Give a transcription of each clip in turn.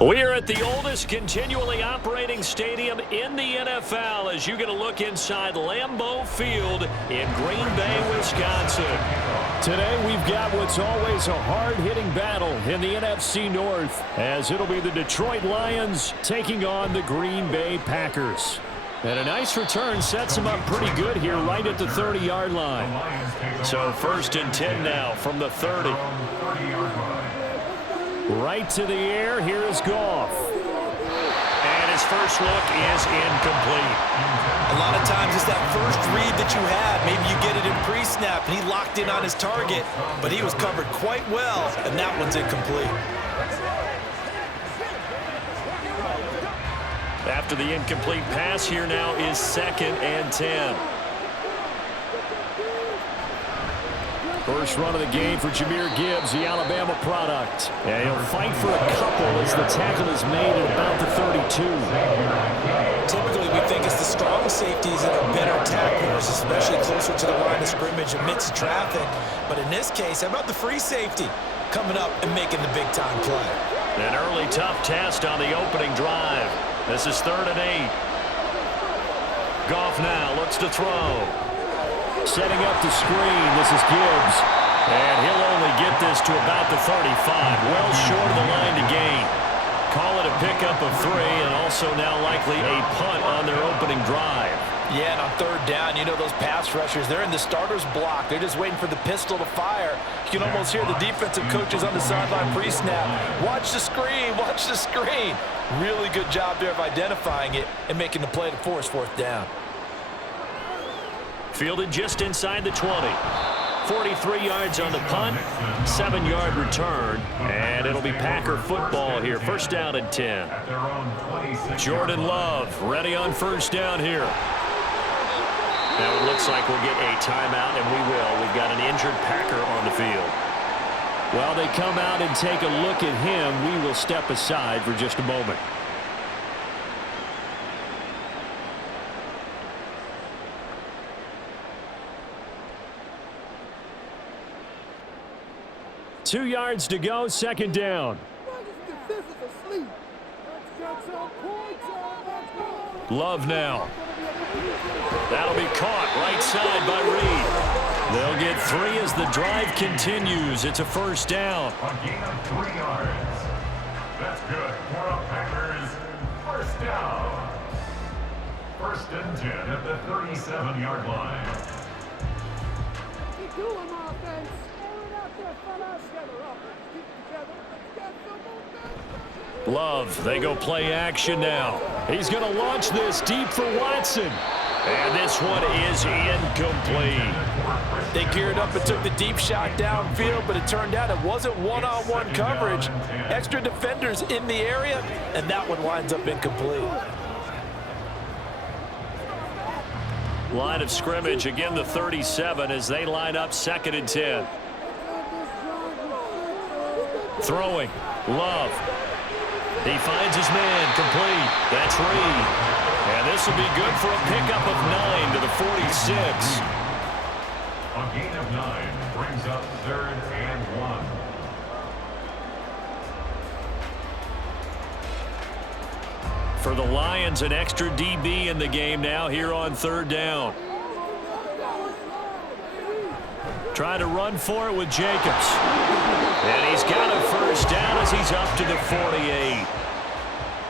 We're at the oldest continually operating stadium in the NFL as you get a look inside Lambeau Field in Green Bay, Wisconsin. Today we've got what's always a hard-hitting battle in the NFC North as it'll be the Detroit Lions taking on the Green Bay Packers. And a nice return sets them up pretty good here right at the 30-yard line. So 1st and 10 now from the 30. Right to the air, here is Goff. And his first look is incomplete. A lot of times it's that first read that you have. Maybe you get it in pre-snap and he locked in on his target, but he was covered quite well, and that one's incomplete. After the incomplete pass, here now is 2nd and 10. First run of the game for Jahmyr Gibbs, the Alabama product. And he'll fight for a couple as the tackle is made at about the 32. Typically, we think it's the strong safeties that are better tacklers, especially closer to the line of scrimmage amidst traffic. But in this case, how about the free safety coming up and making the big-time play? An early tough test on the opening drive. This is 3rd and 8. Goff now looks to throw. Setting up the screen, this is Gibbs. And he'll only get this to about the 35. Well short of the line to gain. Call it a pickup of 3 and also now likely a punt on their opening drive. Yeah, and on 3rd down, you know those pass rushers, they're in the starter's block. They're just waiting for the pistol to fire. You can almost hear the defensive coaches on the sideline pre-snap. Watch the screen, watch the screen. Really good job there of identifying it and making the play to force 4th down. Fielded just inside the 20. 43 yards on the punt, 7-yard return, and it'll be Packer football here. 1st down and 10. Jordan Love ready on 1st down here. Now it looks like we'll get a timeout, and we will. We've got an injured Packer on the field. While they come out and take a look at him, we will step aside for just a moment. Two yards to go, 2nd down. Love now. That'll be caught right side by Reed. They'll get 3 as the drive continues. It's a 1st down. A gain of 3 yards. That's good for the Packers. 1st down. 1st and 10 at the 37-yard line. Keep doing offense. Love, they go play action now. He's going to launch this deep for Watson. And this one is incomplete. They geared up and took the deep shot downfield, but it turned out it wasn't one-on-one coverage. Extra defenders in the area, and that one winds up incomplete. Line of scrimmage, again the 37 as they line up 2nd and 10. Throwing, Love. He finds his man, complete. That's Reed. And this will be good for a pickup of 9 to the 46. A gain of 9 brings up 3rd and 1. For the Lions, an extra DB in the game now here on 3rd down. Trying to run for it with Jacobs. And he's got a 1st down as he's up to the 48.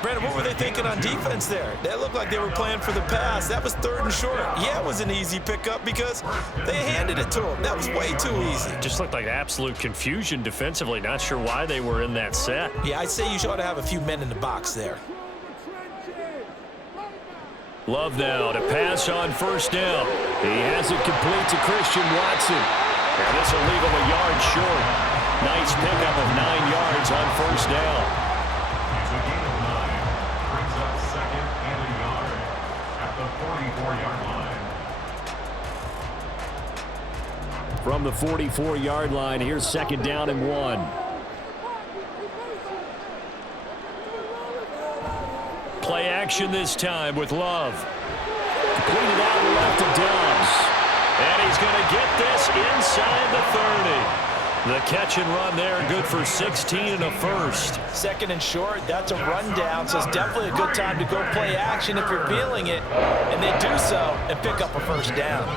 Brandon, what were they thinking on defense there? They looked like they were playing for the pass. That was 3rd and short. Yeah, it was an easy pickup because they handed it to him. That was way too easy. Just looked like absolute confusion defensively. Not sure why they were in that set. Yeah, I'd say you ought to have a few men in the box there. Love now to pass on 1st down. He has it complete to Christian Watson. And this will leave him a yard short. Nice pickup of 9 yards on 1st down. It's a gain of 9. Brings up 2nd and a yard at the 44-yard line. From the 44-yard line, here's 2nd down and 1. Play action this time with Love. Completed out left to Dobbs. And he's going to get this inside the 30. The catch and run there, good for 16 and a first. Second and short, that's a rundown, so it's definitely a good time to go play action if you're feeling it. And they do so and pick up a first down.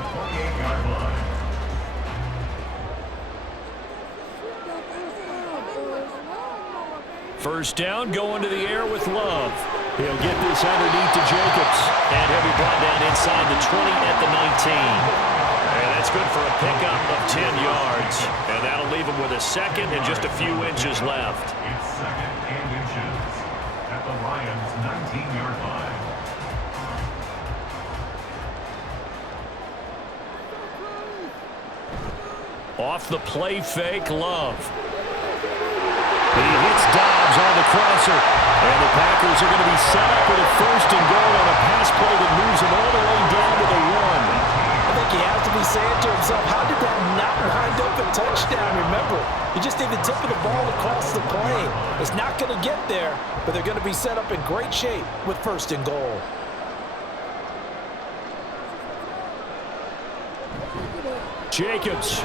First down, going to the air with Love. He'll get this underneath to Jacobs. And he'll be brought down inside the 20 at the 19. And that's good for a pickup of 10 yards. And that'll leave him with a second and just a few inches left. It's second and inches at the Lions' 19-yard line. Off the play fake, Love. He hits Dobbs on the crosser. And the Packers are going to be set up with a first and goal on a pass play that moves them all the way down to the 1. I think he has to be saying to himself, how did that not wind up a touchdown? Remember, you just need the tip of the ball across the plane. It's not going to get there, but they're going to be set up in great shape with first and goal. Jacobs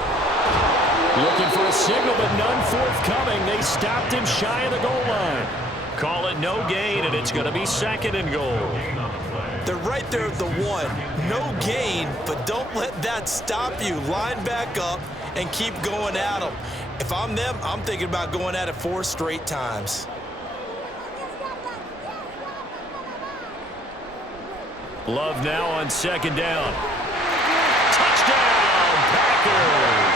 looking for a signal, but none forthcoming. They stopped him shy of the goal line. Call it no gain, and it's going to be second and goal. They're right there at the 1. No gain, but don't let that stop you. Line back up and keep going at them. If I'm them, I'm thinking about going at it 4 straight times. Love now on second down. Touchdown, Packers!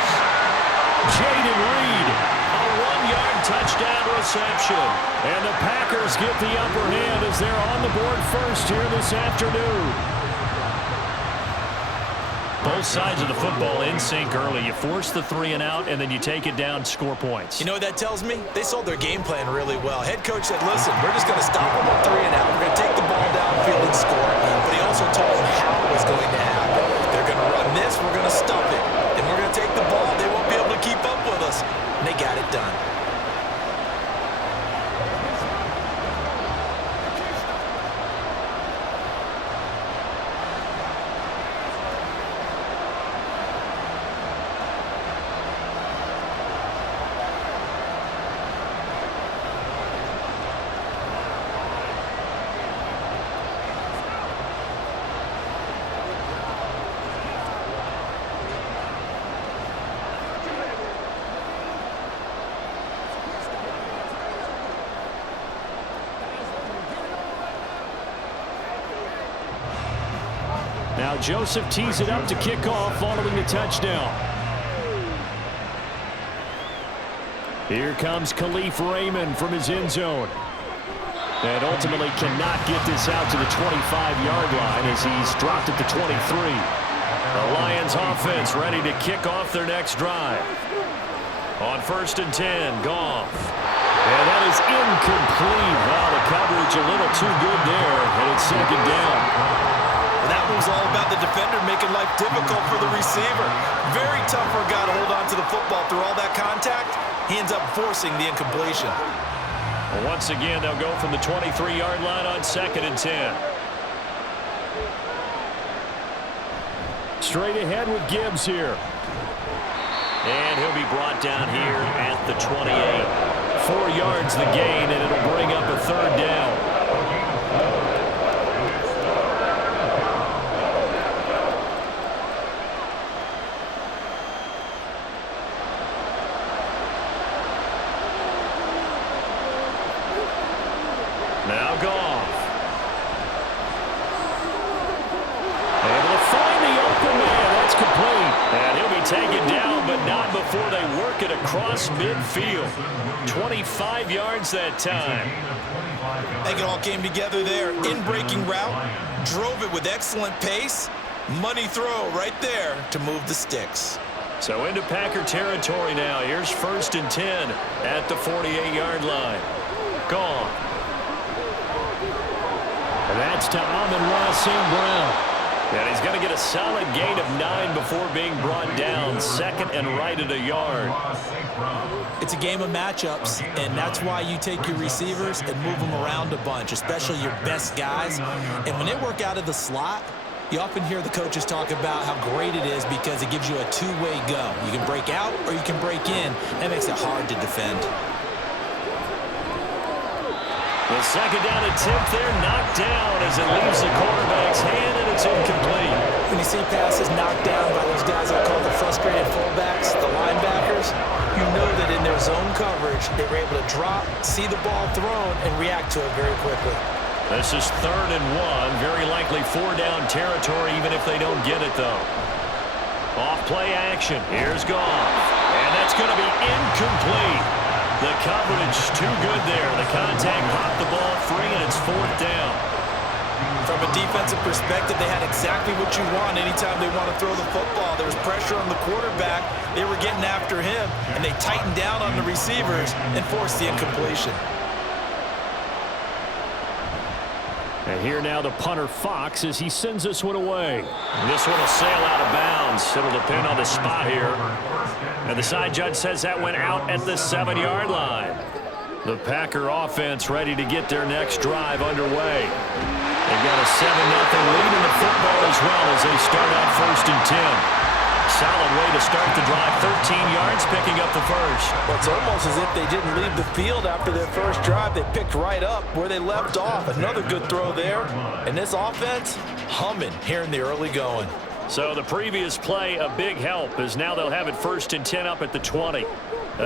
Jaden Reed, a 1-yard touchdown reception. And the Packers get the upper hand as they're on the board first here this afternoon. Both sides of the football in sync early. You force the 3 and out, and then you take it down, score points. You know what that tells me? They sold their game plan really well. Head coach said, listen, we're just going to stop them at 3 and out. We're going to take the ball downfield and score. But he also told them how it was going to happen. They're going to run this. We're going to stuff it. And we're going to take the ball. They won't be able to keep up with us. And they got it done. Now Joseph tees it up to kick off following the touchdown. Here comes Khalif Raymond from his end zone. And ultimately cannot get this out to the 25-yard line as he's dropped at the 23. The Lions offense ready to kick off their next drive. On first and 10, Goff. And that is incomplete. Wow, the coverage a little too good there, and it's second down. And that was all about the defender making life difficult for the receiver. Very tough for a guy to hold on to the football through all that contact. He ends up forcing the incompletion. Well, once again, they'll go from the 23-yard line on second and 10. Straight ahead with Gibbs here. And he'll be brought down here at the 28. 4 yards the gain, and it'll bring up a third down. Now Goff. Able to find the open man. That's complete. And he'll be taken down, but not before they work it across midfield. 25 yards that time. I think it all came together there. In-breaking route. Drove it with excellent pace. Money throw right there to move the sticks. So into Packer territory now. Here's first and 10 at the 48-yard line. Goff. And that's to Amon-Ra St. Brown. And he's going to get a solid gain of 9 before being brought down. Second and right at a yard. It's a game of matchups, and that's why you take your receivers and move them around a bunch, especially your best guys. And when they work out of the slot, You often hear the coaches talk about how great it is because it gives you a two-way go. You can break out or you can break in. That makes it hard to defend. The second down attempt there knocked down as it leaves the quarterback's hand, and it's incomplete. When you see passes knocked down by those guys I call the frustrated fullbacks, the linebackers, you know that in their zone coverage, they were able to drop, see the ball thrown, and react to it very quickly. This is 3rd and 1, very likely 4-down territory, even if they don't get it, though. Off play action. Here's Goff. And that's going to be incomplete. The coverage too good there. The contact popped the ball free, and it's 4th down. From a defensive perspective, they had exactly what you want anytime they want to throw the football. There was pressure on the quarterback. They were getting after him, and they tightened down on the receivers and forced the incompletion. And here now the punter Fox as he sends this one away. This one will sail out of bounds. It'll depend on the spot here. And the side judge says that went out at the 7-yard line. The Packer offense ready to get their next drive underway. They've got a 7-0 lead in the football as well as they start out 1st and 10. Solid way to start the drive. 13 yards, picking up the first. Well, it's almost as if they didn't leave the field after their first drive. They picked right up where they left off. Another good throw there. And this offense, humming here in the early going. So the previous play, a big help, as now they'll have it 1st and 10 up at the 20. A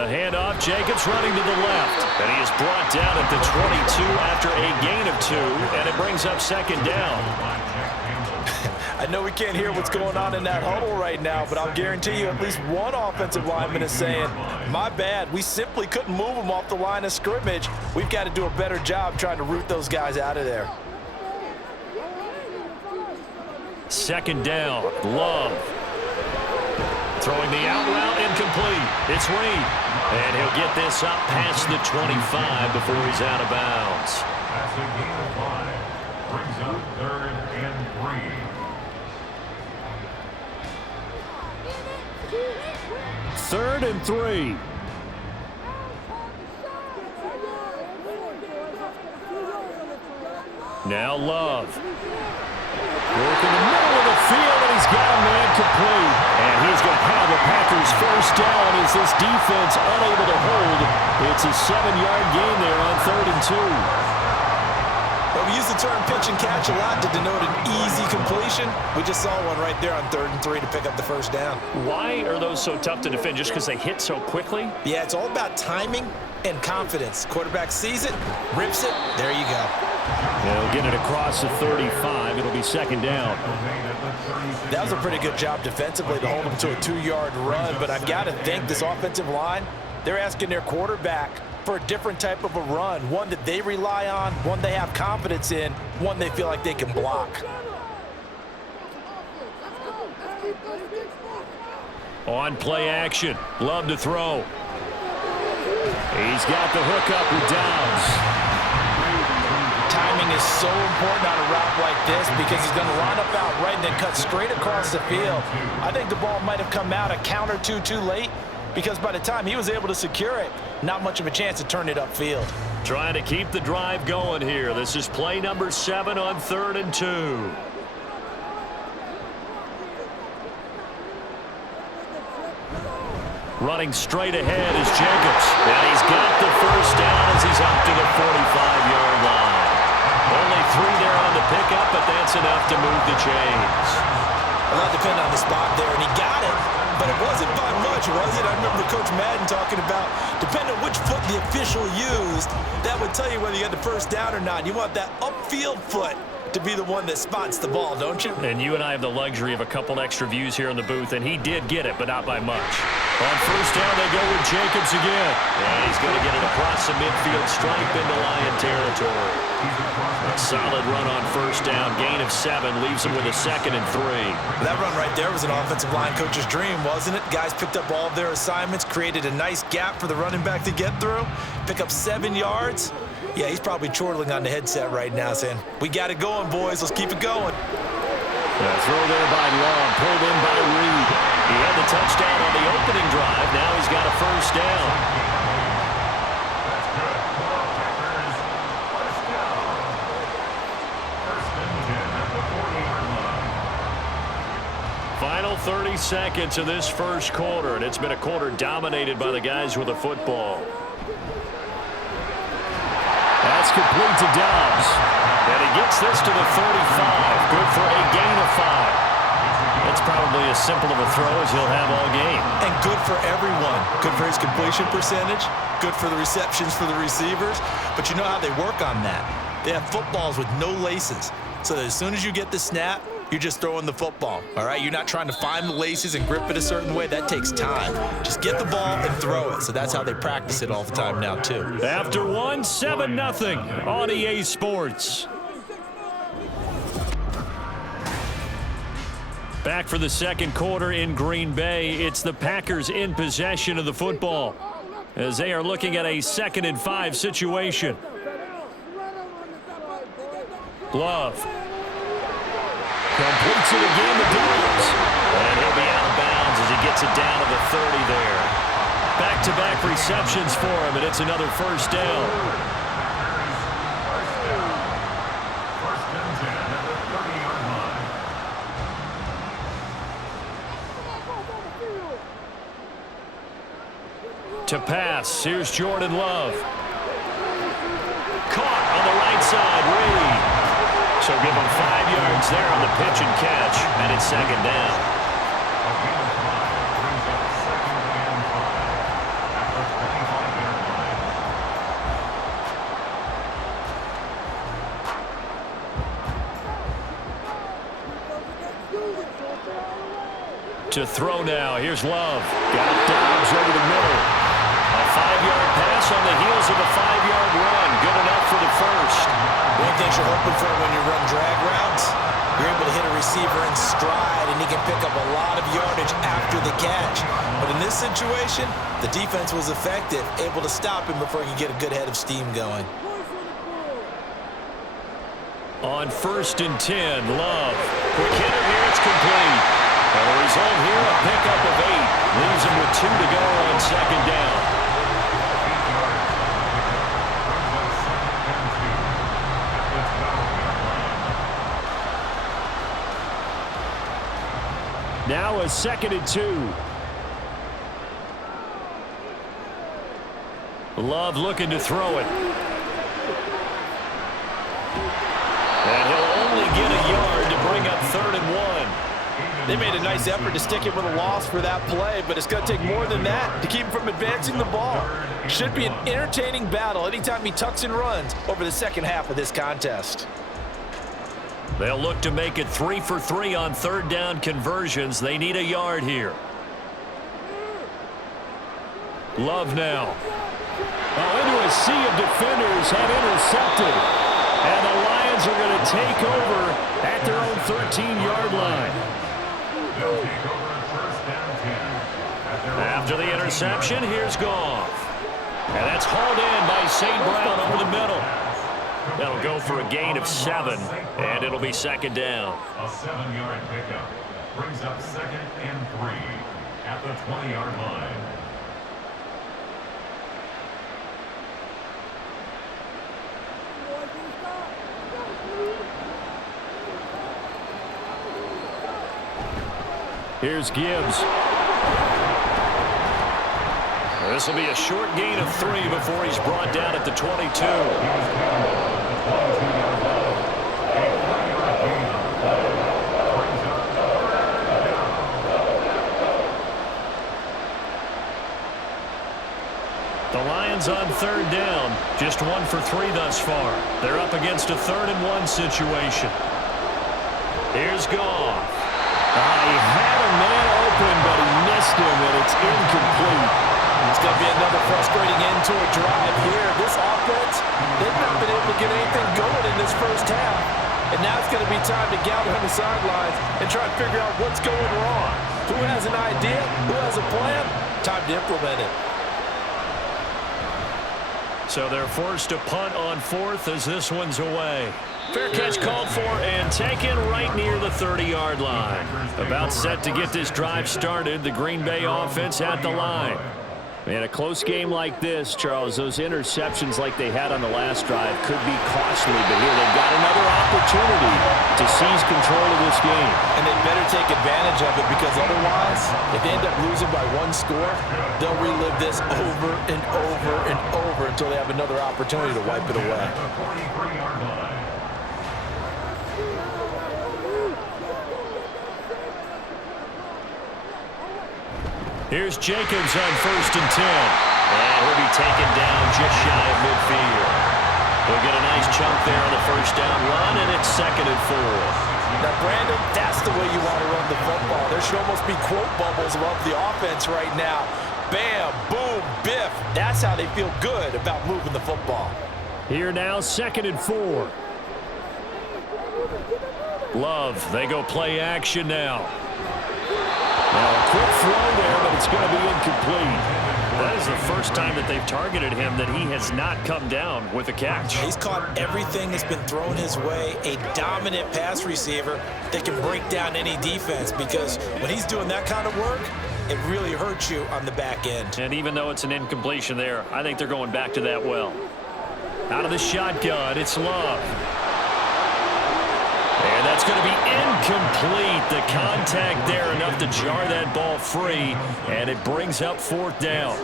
handoff, Jacobs running to the left. And he is brought down at the 22 after a gain of 2, and it brings up 2nd down. I know we can't hear what's going on in that huddle right now, but I'll guarantee you at least one offensive lineman is saying, my bad, we simply couldn't move them off the line of scrimmage. We've got to do a better job trying to root those guys out of there. 2nd down, Love. Throwing the out route, incomplete. It's Reed. And he'll get this up past the 25 before he's out of bounds. That's a gain of 5. Brings up 3rd and 3. 3rd and 3. Now Love. Working the middle of the field, and he's got a man complete. And he's going to have the Packers 1st down as this defense unable to hold. It's a 7-yard gain there on 3rd and 2. Well, we use the term pitch and catch a lot to denote an easy completion. We just saw one right there on 3rd and 3 to pick up the 1st down. Why are those so tough to defend? Just because they hit so quickly? Yeah, it's all about timing and confidence. Quarterback sees it, rips it, there you go. They'll get it across the 35. It'll be 2nd down. That was a pretty good job defensively to hold them to a 2-yard run, but I've got to think this offensive line, they're asking their quarterback for a different type of a run, one that they rely on, one they have confidence in, one they feel like they can block. On play action, Love to throw. He's got the hookup with Downs. Timing is so important on a route like this because he's going to line up out right and then cut straight across the field. I think the ball might have come out a count or two too late because by the time he was able to secure it, not much of a chance to turn it upfield. Trying to keep the drive going here. This is play number 7 on 3rd and 2. Running straight ahead is Jacobs. And he's got the 1st down as he's up to the 45-yard line. Only 3 there on the pickup, but that's enough to move the chains. Well, that depended on the spot there, and he got it, but it wasn't by much, was it? I remember Coach Madden talking about, depending on which foot the official used, that would tell you whether you got the 1st down or not. You want that upfield foot to be the one that spots the ball, don't you? And you and I have the luxury of a couple extra views here in the booth, and he did get it, but not by much. On 1st down, they go with Jacobs again. And he's going to get it across the midfield stripe into Lion territory. A solid run on 1st down. Gain of 7 leaves him with a 2nd and 3. That run right there was an offensive line coach's dream, wasn't it? Guys picked up all of their assignments, created a nice gap for the running back to get through, pick up 7 yards. Yeah, he's probably chortling on the headset right now saying, we got it going, boys. Let's keep it going. Throw there by Long, pulled in by Reed. He had the touchdown on the opening drive. Now he's got a 1st down. That's good. Packers, 1st down. 1st and 10 at the 40-yard line. 30 seconds of this first quarter, and it's been a quarter dominated by the guys with the football. That's complete to Dobbs. And he gets this to the 35. Good for a gain of 5. It's probably as simple of a throw as he'll have all game. And good for everyone. Good for his completion percentage. Good for the receptions for the receivers. But you know how they work on that. They have footballs with no laces. So that as soon as you get the snap, you're just throwing the football, all right? You're not trying to find the laces and grip it a certain way. That takes time. Just get the ball and throw it. So that's how they practice it all the time now, too. After 1, 7-0 on EA Sports. Back for the second quarter in Green Bay. It's the Packers in possession of the football as they are looking at a 2nd and 5 situation. Love. Completes it again to Dobbs. And he'll be out of bounds as he gets it down to the 30 there. Back-to-back receptions for him, and it's another first down. First and 10 at the 30-yard line. To pass, here's Jordan Love. Caught on the right side, Reed. So give him 5 yards there on the pitch and catch, and it's 2nd down. A gain of 5 brings up 2nd and 5 at the 25-yard line. To throw now, here's Love. Got Dobbs over the middle. A 5-yard pass on the heels of a 5-yard run. Good enough for the first. One thing you're hoping for when you run drag routes, you're able to hit a receiver in stride, and he can pick up a lot of yardage after the catch. But in this situation, the defense was effective, able to stop him before he could get a good head of steam going. On 1st and 10, Love. Quick hitter here, it's complete. And the result here, a pickup of 8. Leaves him with 2 to go on 2nd down. Now a 2nd and 2. Love looking to throw it. And he'll only get a yard to bring up 3rd and 1. They made a nice effort to stick him with a loss for that play, but it's going to take more than that to keep him from advancing the ball. Should be an entertaining battle anytime he tucks and runs over the second half of this contest. They'll look to make it 3 for 3 on 3rd down conversions. They need a yard here. Love now. Oh, into a sea of defenders and intercepted. And the Lions are going to take over at their own 13-yard line. They'll take over 1st and 10. After the interception, here's Goff. And that's hauled in by St. Brown over the middle. That'll go for a gain of 7, and it'll be 2nd down. A 7-yard pickup brings up 2nd and 3 at the 20-yard line. Here's Gibbs. This will be a short gain of 3 before he's brought down at the 22. The Lions on 3rd down, just 1 for 3 thus far. They're up against a 3rd and 1 situation. Here's Goff. He had a man open, but he missed him, and it's incomplete. It's going to be another frustrating end to a drive here. This offense, they've not been able to get anything going in this first half. And now it's going to be time to gather on the sidelines and try and figure out what's going wrong. Who has an idea? Who has a plan? Time to implement it. So they're forced to punt on 4th as this one's away. Fair catch called for and taken right near the 30-yard line. About set to get this drive started, the Green Bay offense at the line. In a close game like this, Charles, those interceptions like they had on the last drive could be costly, but here they've got another opportunity to seize control of this game. And they better take advantage of it, because otherwise, if they end up losing by one score, they'll relive this over and over and over until they have another opportunity to wipe it away. Here's Jacobs on 1st and 10. And he'll be taken down just shy of midfield. He'll get a nice chunk there on the first down run, and it's 2nd and 4. Now, Brandon, that's the way you want to run the football. There should almost be quote bubbles above the offense right now. Bam, boom, biff. That's how they feel good about moving the football. Here now, 2nd and 4. Love, they go play action now. Now, a quick throw there, but it's going to be incomplete. That is the first time that they've targeted him that he has not come down with a catch. He's caught everything that's been thrown his way. A dominant pass receiver that can break down any defense, because when he's doing that kind of work, it really hurts you on the back end. And even though it's an incompletion there, I think they're going back to that well. Out of the shotgun, it's Love. And that's going to be incomplete. The contact there enough to jar that ball free, and it brings up 4th down.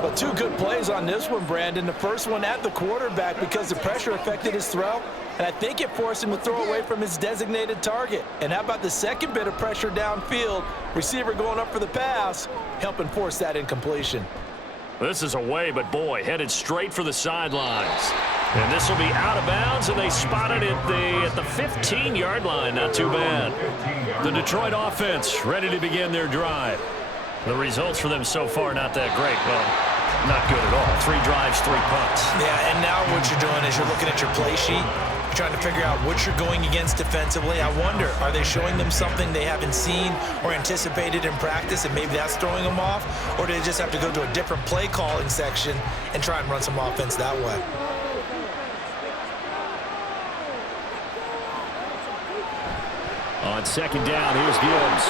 Well, 2 good plays on this one, Brandon. The first one at the quarterback because the pressure affected his throw, and I think it forced him to throw away from his designated target. And how about the second bit of pressure downfield? Receiver going up for the pass, helping force that incompletion. This is away, but boy, headed straight for the sidelines. And this will be out of bounds, and they spotted it at the 15-yard line. Not too bad. The Detroit offense ready to begin their drive. The results for them so far not that great. Well, not good at all. 3 drives, 3 punts. Yeah, and now what you're doing is you're looking at your play sheet. You're trying to figure out what you're going against defensively. I wonder, are they showing them something they haven't seen or anticipated in practice, and maybe that's throwing them off? Or do they just have to go to a different play calling section and try and run some offense that way? On 2nd down, here's Gibbs.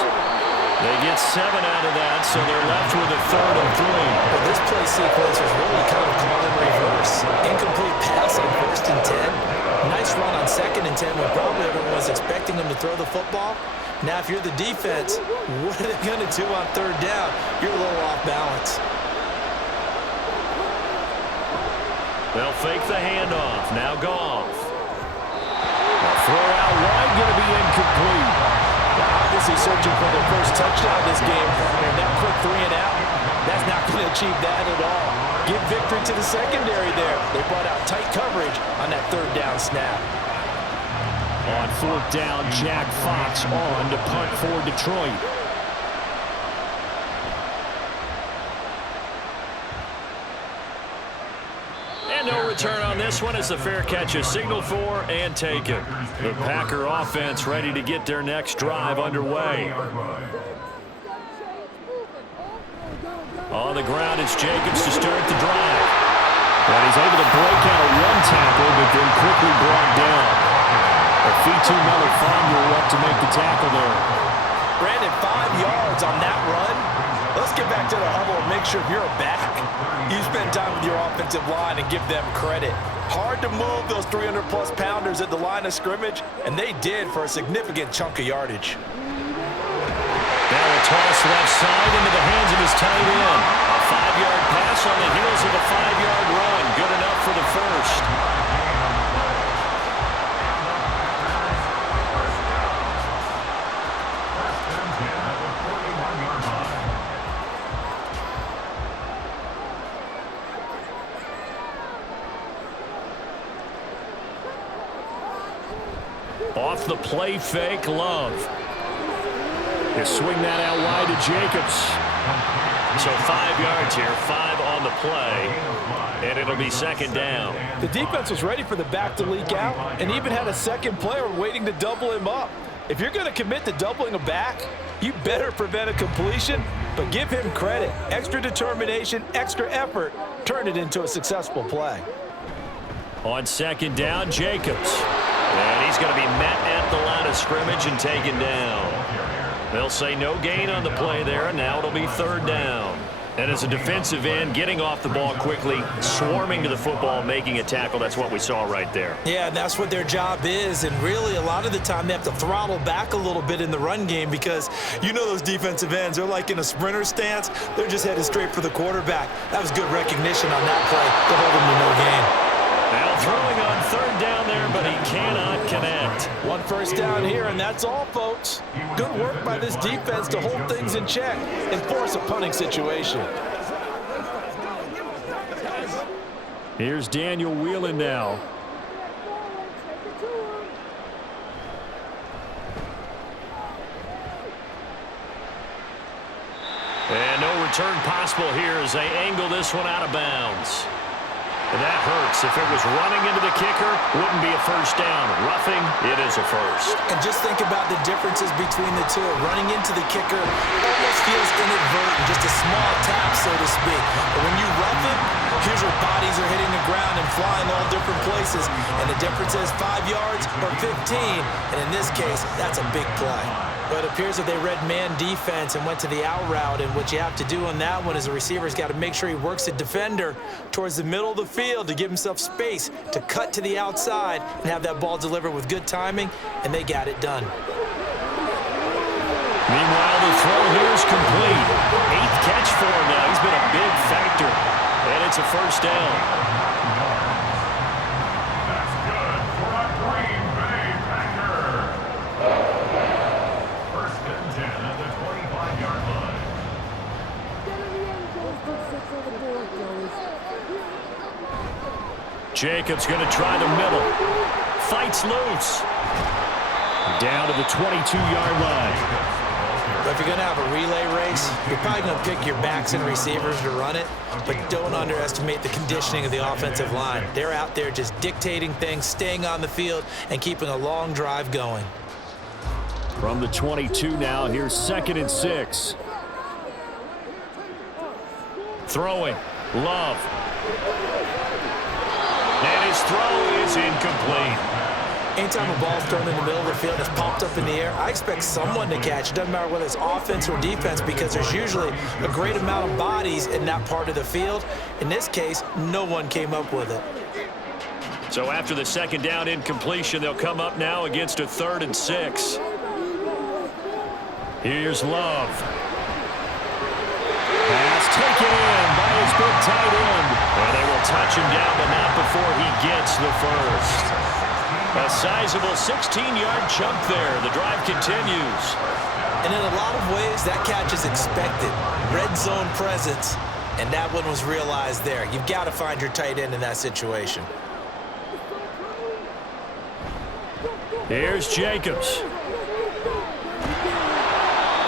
They get 7 out of that, so they're left with a 3rd and 3. Well, this play sequence was really kind of called in reverse. Incomplete pass on 1st and 10. Nice run on 2nd and 10 when probably everyone was expecting him to throw the football. Now, if you're the defense, what are they going to do on 3rd down? You're a little off balance. They'll fake the handoff. Now Goff. Throw out wide, going to be incomplete. Now, obviously searching for their first touchdown this game, and that quick 3 and out, that's not going to achieve that at all. Give victory to the secondary there. They brought out tight coverage on that 3rd down snap. On 4th down, Jack Fox on to punt for Detroit. No return on this one as the fair catch is signaled for and taken. The Packer offense ready to get their next drive underway. On the ground, it's Jacobs to start the drive. And he's able to break out a 1 tackle, but then quickly brought down. Afitu Melifonwu up to make the tackle there. Brandon, 5 yards on that run. Let's get back to the huddle and make sure you're back. You spend time with your offensive line and give them credit. Hard to move those 300-plus pounders at the line of scrimmage, and they did for a significant chunk of yardage. Now a toss left side into the hands of his tight end. A 5-yard pass on the heels of a 5-yard run. Good enough for the first. Off the play fake, Love. They swing that out wide to Jacobs. So 5 yards here, 5 on the play, and it'll be 2nd down. The defense was ready for the back to leak out and even had a second player waiting to double him up. If you're going to commit to doubling a back, you better prevent a completion, but give him credit. Extra determination, extra effort, turn it into a successful play. On 2nd down, Jacobs. And he's going to be met at the line of scrimmage and taken down. They'll say no gain on the play there, and now it'll be 3rd down. And as a defensive end, getting off the ball quickly, swarming to the football, making a tackle, that's what we saw right there. Yeah, and that's what their job is. And really, a lot of the time, they have to throttle back a little bit in the run game because you know those defensive ends, they're like in a sprinter stance. They're just headed straight for the quarterback. That was good recognition on that play to hold them to no gain. Now throwing on third down there, but he cannot connect. One first down here, and that's all, folks. Good work by this defense to hold things in check and force a punting situation. Here's Daniel Whelan now. And no return possible here as they angle this one out of bounds. And that hurts. If it was running into the kicker, wouldn't be a first down. Roughing, it is a first. And just think about the differences between the two. Running into the kicker almost feels inadvertent, just a small tap, so to speak. But when you rough it, here's where bodies are hitting the ground and flying all different places. And the difference is 5 yards or 15. And in this case, that's a big play. But it appears that they read man defense and went to the out route. And what you have to do on that one is the receiver's got to make sure he works the defender towards the middle of the field to give himself space to cut to the outside and have that ball delivered with good timing, and they got it done. Meanwhile, the throw here is complete. 8th catch for him now. He's been a big factor. And it's a first down. That's good for a Green Bay Packer. First and 10 at the 25-yard line. Jacobs going to try the middle. Fights loose. Down to the 22-yard line. But if you're going to have a relay race, you're probably going to pick your backs and receivers to run it, but don't underestimate the conditioning of the offensive line. They're out there just dictating things, staying on the field, and keeping a long drive going. From the 22 now, here's 2nd and 6. Throwing. Love. And his throw is incomplete. Anytime a ball's thrown in the middle of the field and it's popped up in the air, I expect someone to catch. It doesn't matter whether it's offense or defense because there's usually a great amount of bodies in that part of the field. In this case, no one came up with it. So after the 2nd down incompletion, they'll come up now against a 3rd and 6. Here's Love. Pass taken in by his big tight end. And they will touch him down, but not before he gets the first. A sizable 16-yard chunk there. The drive continues. And in a lot of ways, that catch is expected. Red zone presence, and that one was realized there. You've got to find your tight end in that situation. Here's Jacobs.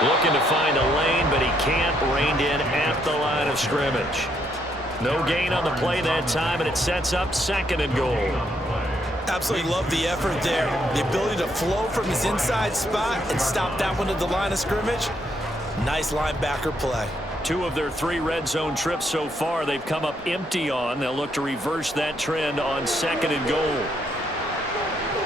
Looking to find a lane, but he can't. Reined in at the line of scrimmage. No gain on the play that time, and it sets up 2nd and goal. Absolutely love the effort there. The ability to flow from his inside spot and stop that one at the line of scrimmage. Nice linebacker play. 2 of their 3 red zone trips so far, they've come up empty on. They'll look to reverse that trend on 2nd and goal.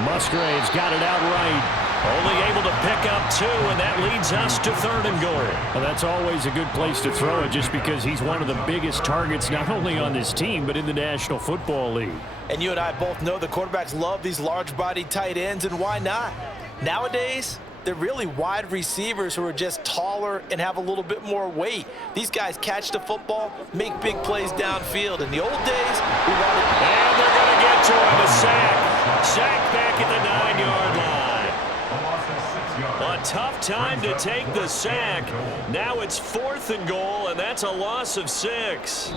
Musgrave's got it out right. Only able to pick up 2, and that leads us to 3rd and goal. Well, that's always a good place to throw it just because he's one of the biggest targets not only on this team but in the National Football League. And you and I both know the quarterbacks love these large-bodied tight ends, and why not? Nowadays, they're really wide receivers who are just taller and have a little bit more weight. These guys catch the football, make big plays downfield. In the old days, we wanted... And they're going to get to him, a sack. Sack back at the 9-yard line. A tough time to take the sack. Now it's 4th and goal, and that's a loss of 6.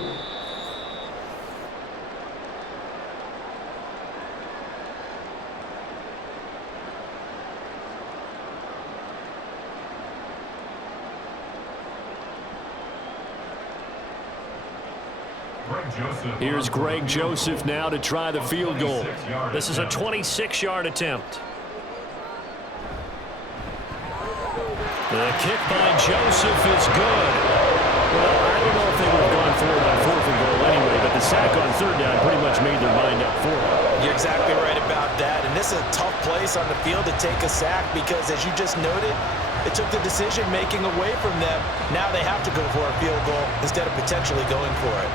Here's Greg Joseph now to try the field goal. This is a 26-yard attempt. The kick by Joseph is good. Well, I don't know if they would have gone for it on 4th and goal anyway, but the sack on 3rd down pretty much made their mind up for it. You're exactly right about that. And this This is a tough place on the field to take a sack because, as you just noted, it took the decision-making away from them. Now they have to go for a field goal instead of potentially going for it.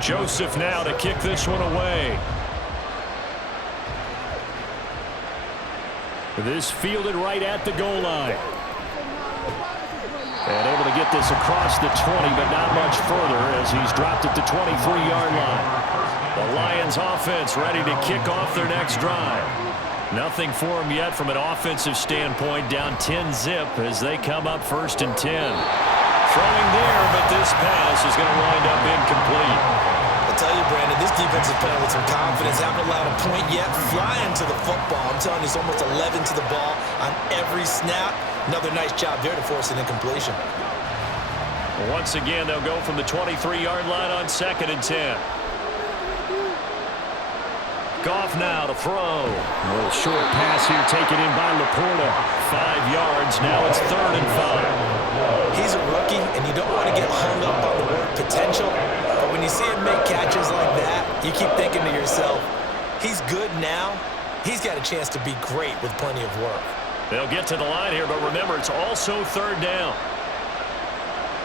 Joseph now to kick this one away. This fielded right at the goal line. And able to get this across the 20, but not much further as he's dropped it to 23-yard line. The Lions offense ready to kick off their next drive. Nothing for them yet from an offensive standpoint, down 10-zip as they come up 1st and 10. Throwing there, but this pass is going to wind up incomplete. I tell you, Brandon, this defense is playing with some confidence. Haven't allowed a point yet. Flying to the football. I'm telling you, it's almost 11 to the ball on every snap. Another nice job there to force an incompletion. Once again, they'll go from the 23-yard line on 2nd and 10. Goff now to throw. A little short pass here taken in by Laporta. 5 yards. Now it's 3rd and 5. He's a rookie, and you don't want to get hung up on the word potential. But when you see him make catches like that, you keep thinking to yourself, he's good now. He's got a chance to be great with plenty of work. They'll get to the line here, but remember, it's also 3rd down.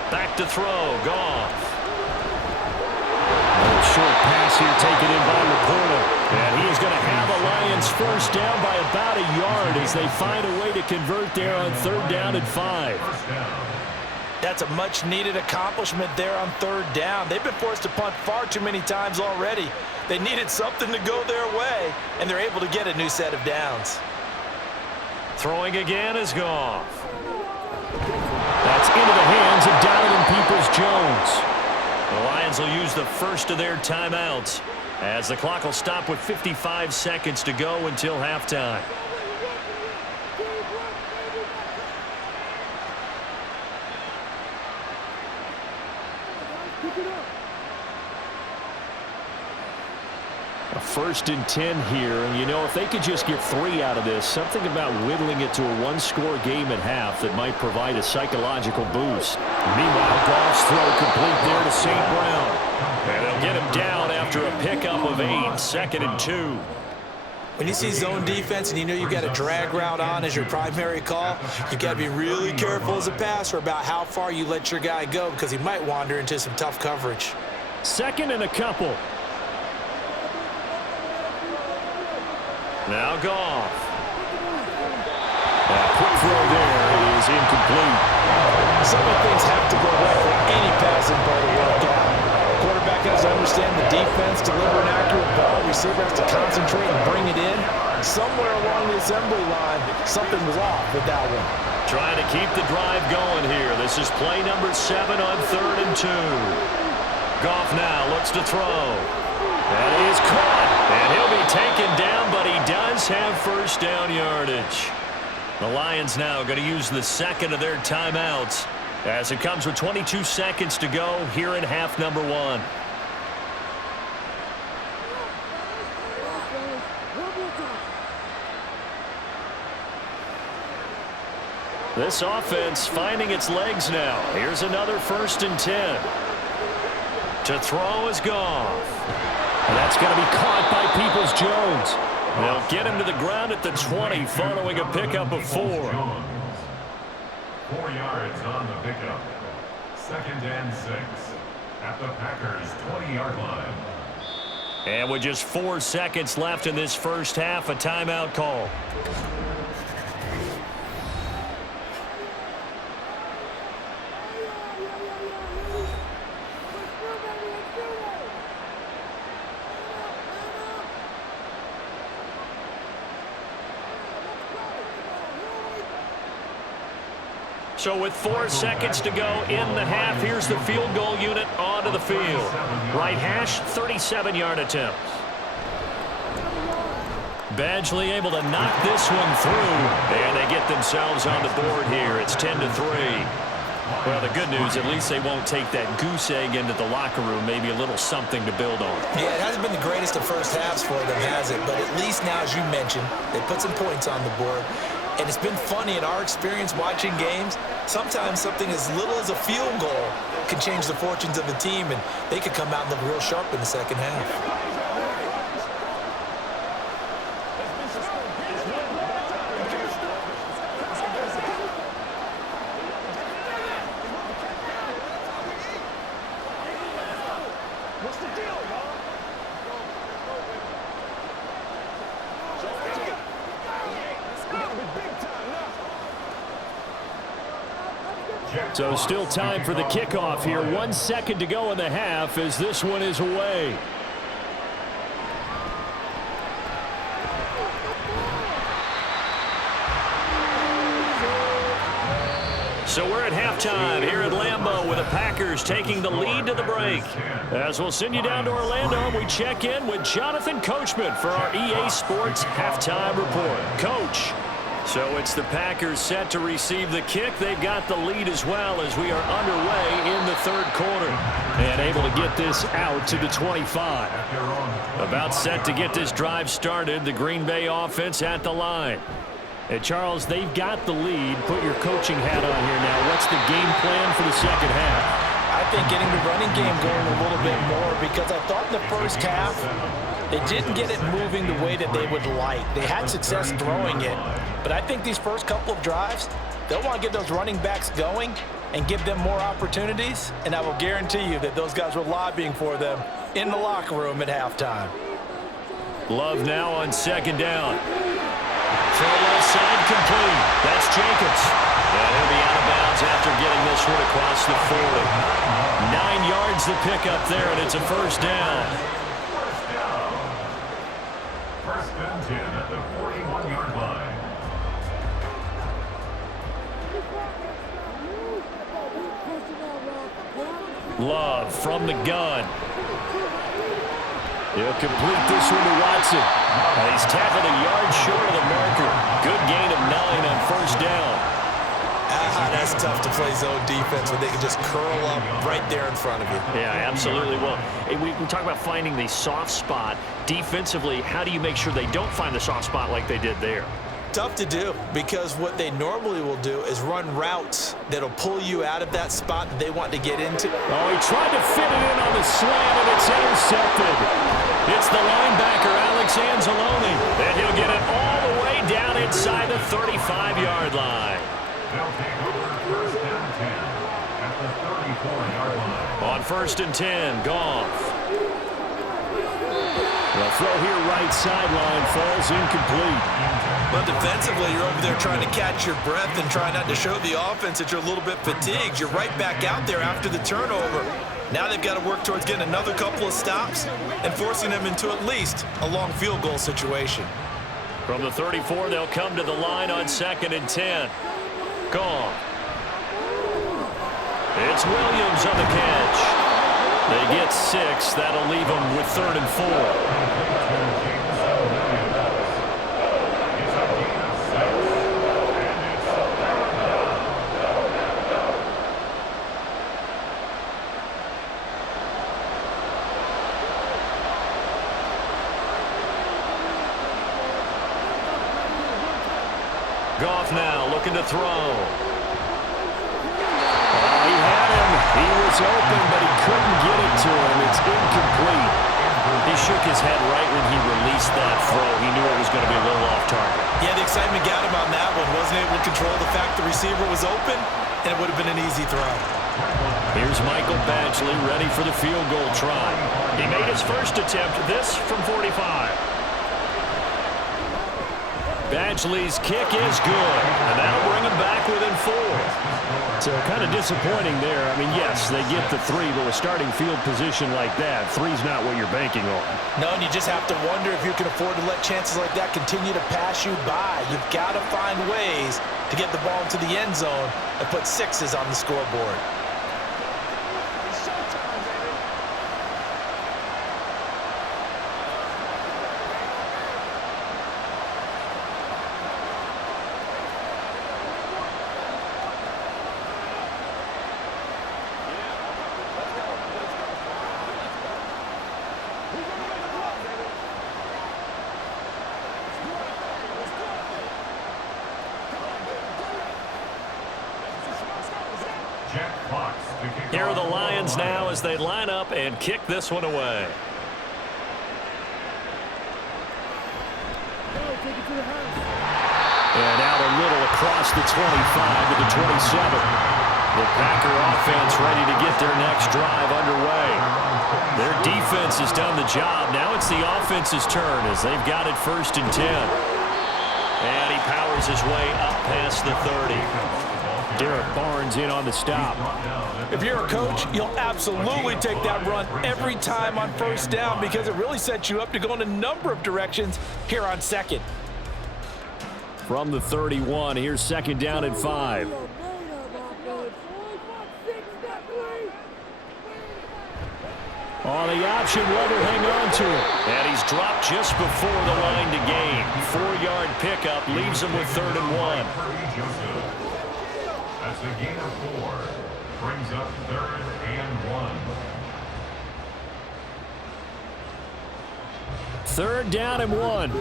Back to throw. Goff. A little short pass here taken in by Laporta. And he is going to have a Lions 1st down by about a yard as they find a way to convert there on 3rd down and 5. That's a much-needed accomplishment there on 3rd down. They've been forced to punt far too many times already. They needed something to go their way, and they're able to get a new set of downs. Throwing again is Goff. That's into the hands of Donovan Peoples-Jones. The Lions will use the first of their timeouts as the clock will stop with 55 seconds to go until halftime. A 1st and 10 here, and you know, if they could just get 3 out of this, something about whittling it to a 1-score game at half that might provide a psychological boost. Meanwhile, Goff's throw complete there to St. Brown. And they'll get him down after a pickup of 8, 2nd and 2. When you see zone defense and you know you've got a drag route on as your primary call, you've got to be really careful as a passer about how far you let your guy go because he might wander into some tough coverage. 2nd and a couple. Now Goff. That quick throw there is incomplete. Some of the things have to go right for any passing play to work out. Quarterback has to understand the defense, deliver an accurate ball. Receiver has to concentrate and bring it in. Somewhere along the assembly line, something was off with that one. Trying to keep the drive going here. This is play number 7 on 3rd and 2. Goff now looks to throw. And he is caught. And he'll be taken down, but he does have 1st down yardage. The Lions now going to use the 2nd of their timeouts as it comes with 22 seconds to go here in half number 1. This offense finding its legs now. Here's another 1st and 10. To throw is Goff. And that's going to be caught by Peoples-Jones. They'll get him to the ground at the 20 following a pickup of 4. 4 yards on the pickup. 2nd and 6 at the Packers' 20-yard line. And with just 4 seconds left in this first half, a timeout call. So with 4 seconds to go in the half, here's the field goal unit onto the field. Right hash, 37-yard attempt. Badgley able to knock this one through, and they get themselves on the board here. It's 10-3. Well, the good news, at least they won't take that goose egg into the locker room. Maybe a little something to build on. Yeah, it hasn't been the greatest of first halves for them, has it? But at least now, as you mentioned, they put some points on the board. And it's been funny in our experience watching games. Sometimes something as little as a field goal can change the fortunes of the team, and they could come out and look real sharp in the second half. So still time for the kickoff here. 1 second to go in the half as this one is away. So we're at halftime here at Lambeau with the Packers taking the lead to the break. As we'll send you down to Orlando, we check in with Jonathan Coachman for our EA Sports Halftime Report. Coach. So it's the Packers set to receive the kick. They've got the lead as well as we are underway in the third quarter. And able to get this out to the 25. About set to get this drive started. The Green Bay offense at the line. And Charles, they've got the lead. Put your coaching hat on here now. What's the game plan for the second half? I think getting the running game going a little bit more, because I thought in the first half they didn't get it moving the way that they would like. They had success throwing it, but I think these first couple of drives, they'll want to get those running backs going and give them more opportunities, and I will guarantee you that those guys were lobbying for them in the locker room at halftime. Love now on second down. Throw left side complete. That's Jacobs. And he'll be out of bounds after getting this one across the 40. 9 yards the pickup there, and it's a first down. First and 10 at the 41-yard line. Love from the gun. He'll complete this one to Watson. And he's tackled a yard short of the marker. Good gain of 9 on first down. That's tough to play zone defense when they can just curl up right there in front of you. Yeah, absolutely. Well, we talk about finding the soft spot. Defensively, how do you make sure they don't find the soft spot like they did there? Tough to do, because what they normally will do is run routes that'll pull you out of that spot that they want to get into. Oh, he tried to fit it in on the slant, and it's intercepted. It's the linebacker, Alex Anzalone, and he'll get it all the way down inside the 35-yard line. They'll take over first and 10 at the 34-yard line. On first and 10, Goff. The throw here right sideline falls incomplete. But defensively, you're over there trying to catch your breath and try not to show the offense that you're a little bit fatigued. You're right back out there after the turnover. Now they've got to work towards getting another couple of stops and forcing them into at least a long field goal situation. From the 34, they'll come to the line on second and 10. Gone. It's Williams on the catch. They get 6. That'll leave them with third and 4. Goff now looking to throw. He had him. He was open, but he couldn't get it to him. It's incomplete. He shook his head right when he released that throw. He knew it was going to be a little off target. Yeah, the excitement got him on that one. Wasn't able to control the fact the receiver was open, and it would have been an easy throw. Here's Michael Badgley ready for the field goal try. He made his first attempt, this from 45. Badgley's kick is good, and that'll bring him back within 4. So kind of disappointing there. I mean, yes, they get the 3, but with starting field position like that, 3's not what you're banking on. No, and you just have to wonder if you can afford to let chances like that continue to pass you by. You've got to find ways to get the ball into the end zone and put 6s on the scoreboard. Here are the Lions now as they line up and kick this one away. And out a little across the 25 to the 27. The Packer offense ready to get their next drive underway. Their defense has done the job. Now it's the offense's turn as they've got it 1st and 10. And he powers his way up past the 30. Derek Barnes in on the stop. If you're a coach, you'll absolutely take that run every time on 1st down because it really sets you up to go in a number of directions here on 2nd. From the 31, here's 2nd down and 5. On the option, Weber hang on to it. And he's dropped just before the line to gain. 4-yard pickup leaves him with 3rd and 1. That's a gain of 4. Brings up 3rd and 1. 3rd down and 1.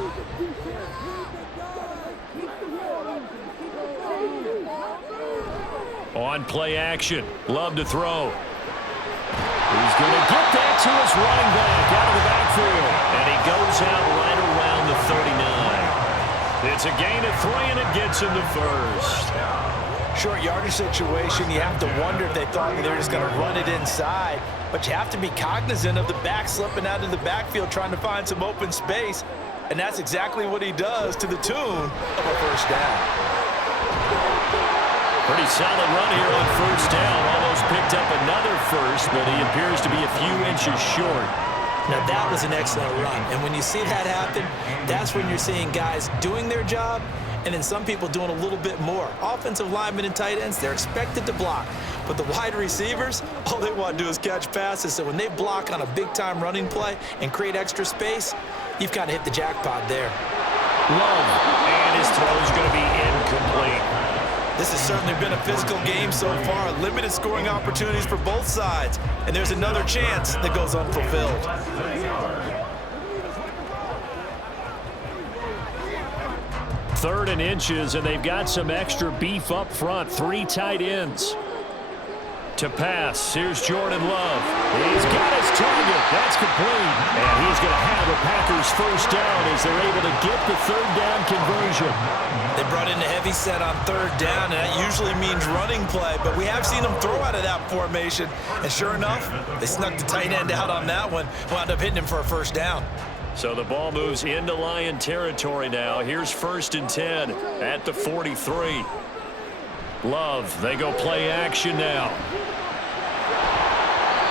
On play action. Love to throw. He's going to get that to his running back out of the backfield. And he goes out right around the 39. It's a gain of 3, and it gets him to 1st. Short yardage situation, you have to wonder if they thought that they're just going to run it inside. But you have to be cognizant of the back slipping out of the backfield trying to find some open space. And that's exactly what he does to the tune of a 1st down. Pretty solid run here on 1st down. Almost picked up another 1st, but he appears to be a few inches short. Now, that was an excellent run. And when you see that happen, that's when you're seeing guys doing their job and then some people doing a little bit more. Offensive linemen and tight ends, they're expected to block. But the wide receivers, all they want to do is catch passes. So when they block on a big-time running play and create extra space, you've kind of hit the jackpot there. Love, and his throw is going to be incomplete. This has certainly been a physical game so far. Limited scoring opportunities for both sides. And there's another chance that goes unfulfilled. 3rd and inches, and they've got some extra beef up front. 3 tight ends. To pass, here's Jordan Love. He's got his target. That's complete. And he's going to have the Packers 1st down as they're able to get the 3rd down conversion. They brought in a heavy set on 3rd down, and that usually means running play. But we have seen them throw out of that formation. And sure enough, they snuck the tight end out on that one. Wound up hitting him for a 1st down. So the ball moves into Lion territory now. Here's 1st and 10 at the 43. Love, they go play action now.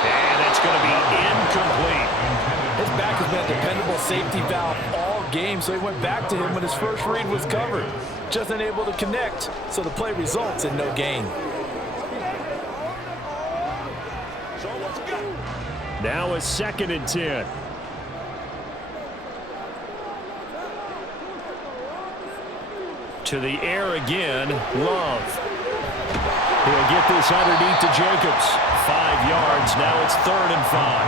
And it's going to be incomplete. His back has been a dependable safety valve all game, so he went back to him when his first read was covered. Just unable to connect, so the play results in no gain. Now a 2nd and 10. To the air again, Love. He'll get this underneath to Jacobs. 5 yards. Now it's 3rd and 5.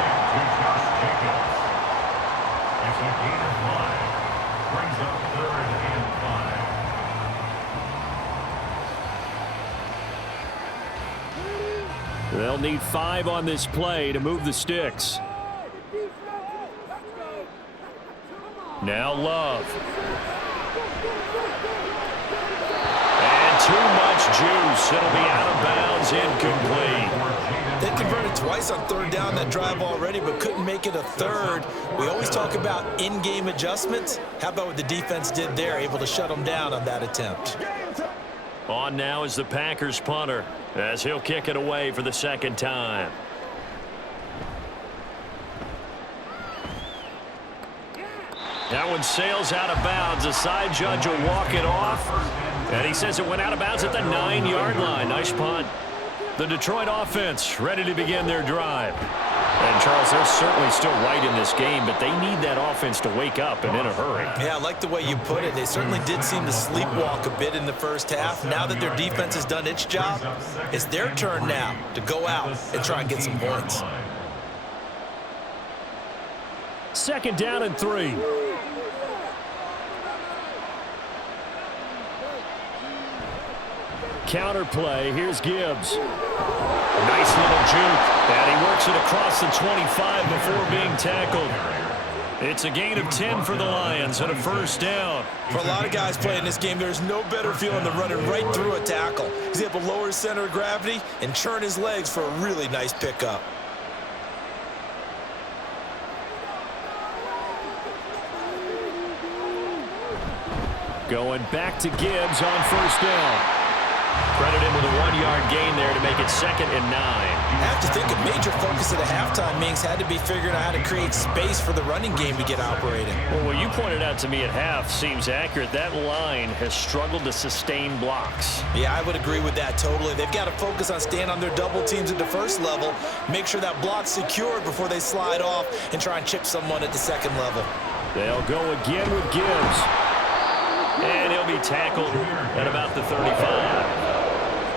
It's a gain of 5. Brings up 3rd and 5. They'll need 5 on this play to move the sticks. Now Love. Too much juice. It'll be out of bounds, incomplete. They converted twice on 3rd down that drive already, but couldn't make it a 3rd. We always talk about in-game adjustments. How about what the defense did there, able to shut them down on that attempt? On now is the Packers punter, as he'll kick it away for the 2nd time. That one sails out of bounds. The side judge will walk it off. And he says it went out of bounds at the 9-yard line. Nice punt. The Detroit offense ready to begin their drive. And, Charles, they're certainly still right in this game, but they need that offense to wake up and in a hurry. Yeah, I like the way you put it. They certainly did seem to sleepwalk a bit in the first half. Now that their defense has done its job, it's their turn now to go out and try and get some points. 2nd down and 3. counter play. Here's Gibbs. Nice little juke. And he works it across the 25 before being tackled. It's a gain of 10 for the Lions and a first down. For a lot of guys playing this game, there's no better feeling than running right through a tackle. He's able to lower his center of gravity and churn his legs for a really nice pickup. Going back to Gibbs on first down. Credit him with a 1-yard gain there to make it 2nd and 9. I have to think a major focus of the halftime, Minks, had to be figuring out how to create space for the running game to get operating. Well, what you pointed out to me at half seems accurate. That line has struggled to sustain blocks. Yeah, I would agree with that totally. They've got to focus on staying on their double teams at the first level, make sure that block's secured before they slide off and try and chip someone at the second level. They'll go again with Gibbs. And he'll be tackled at about the 35.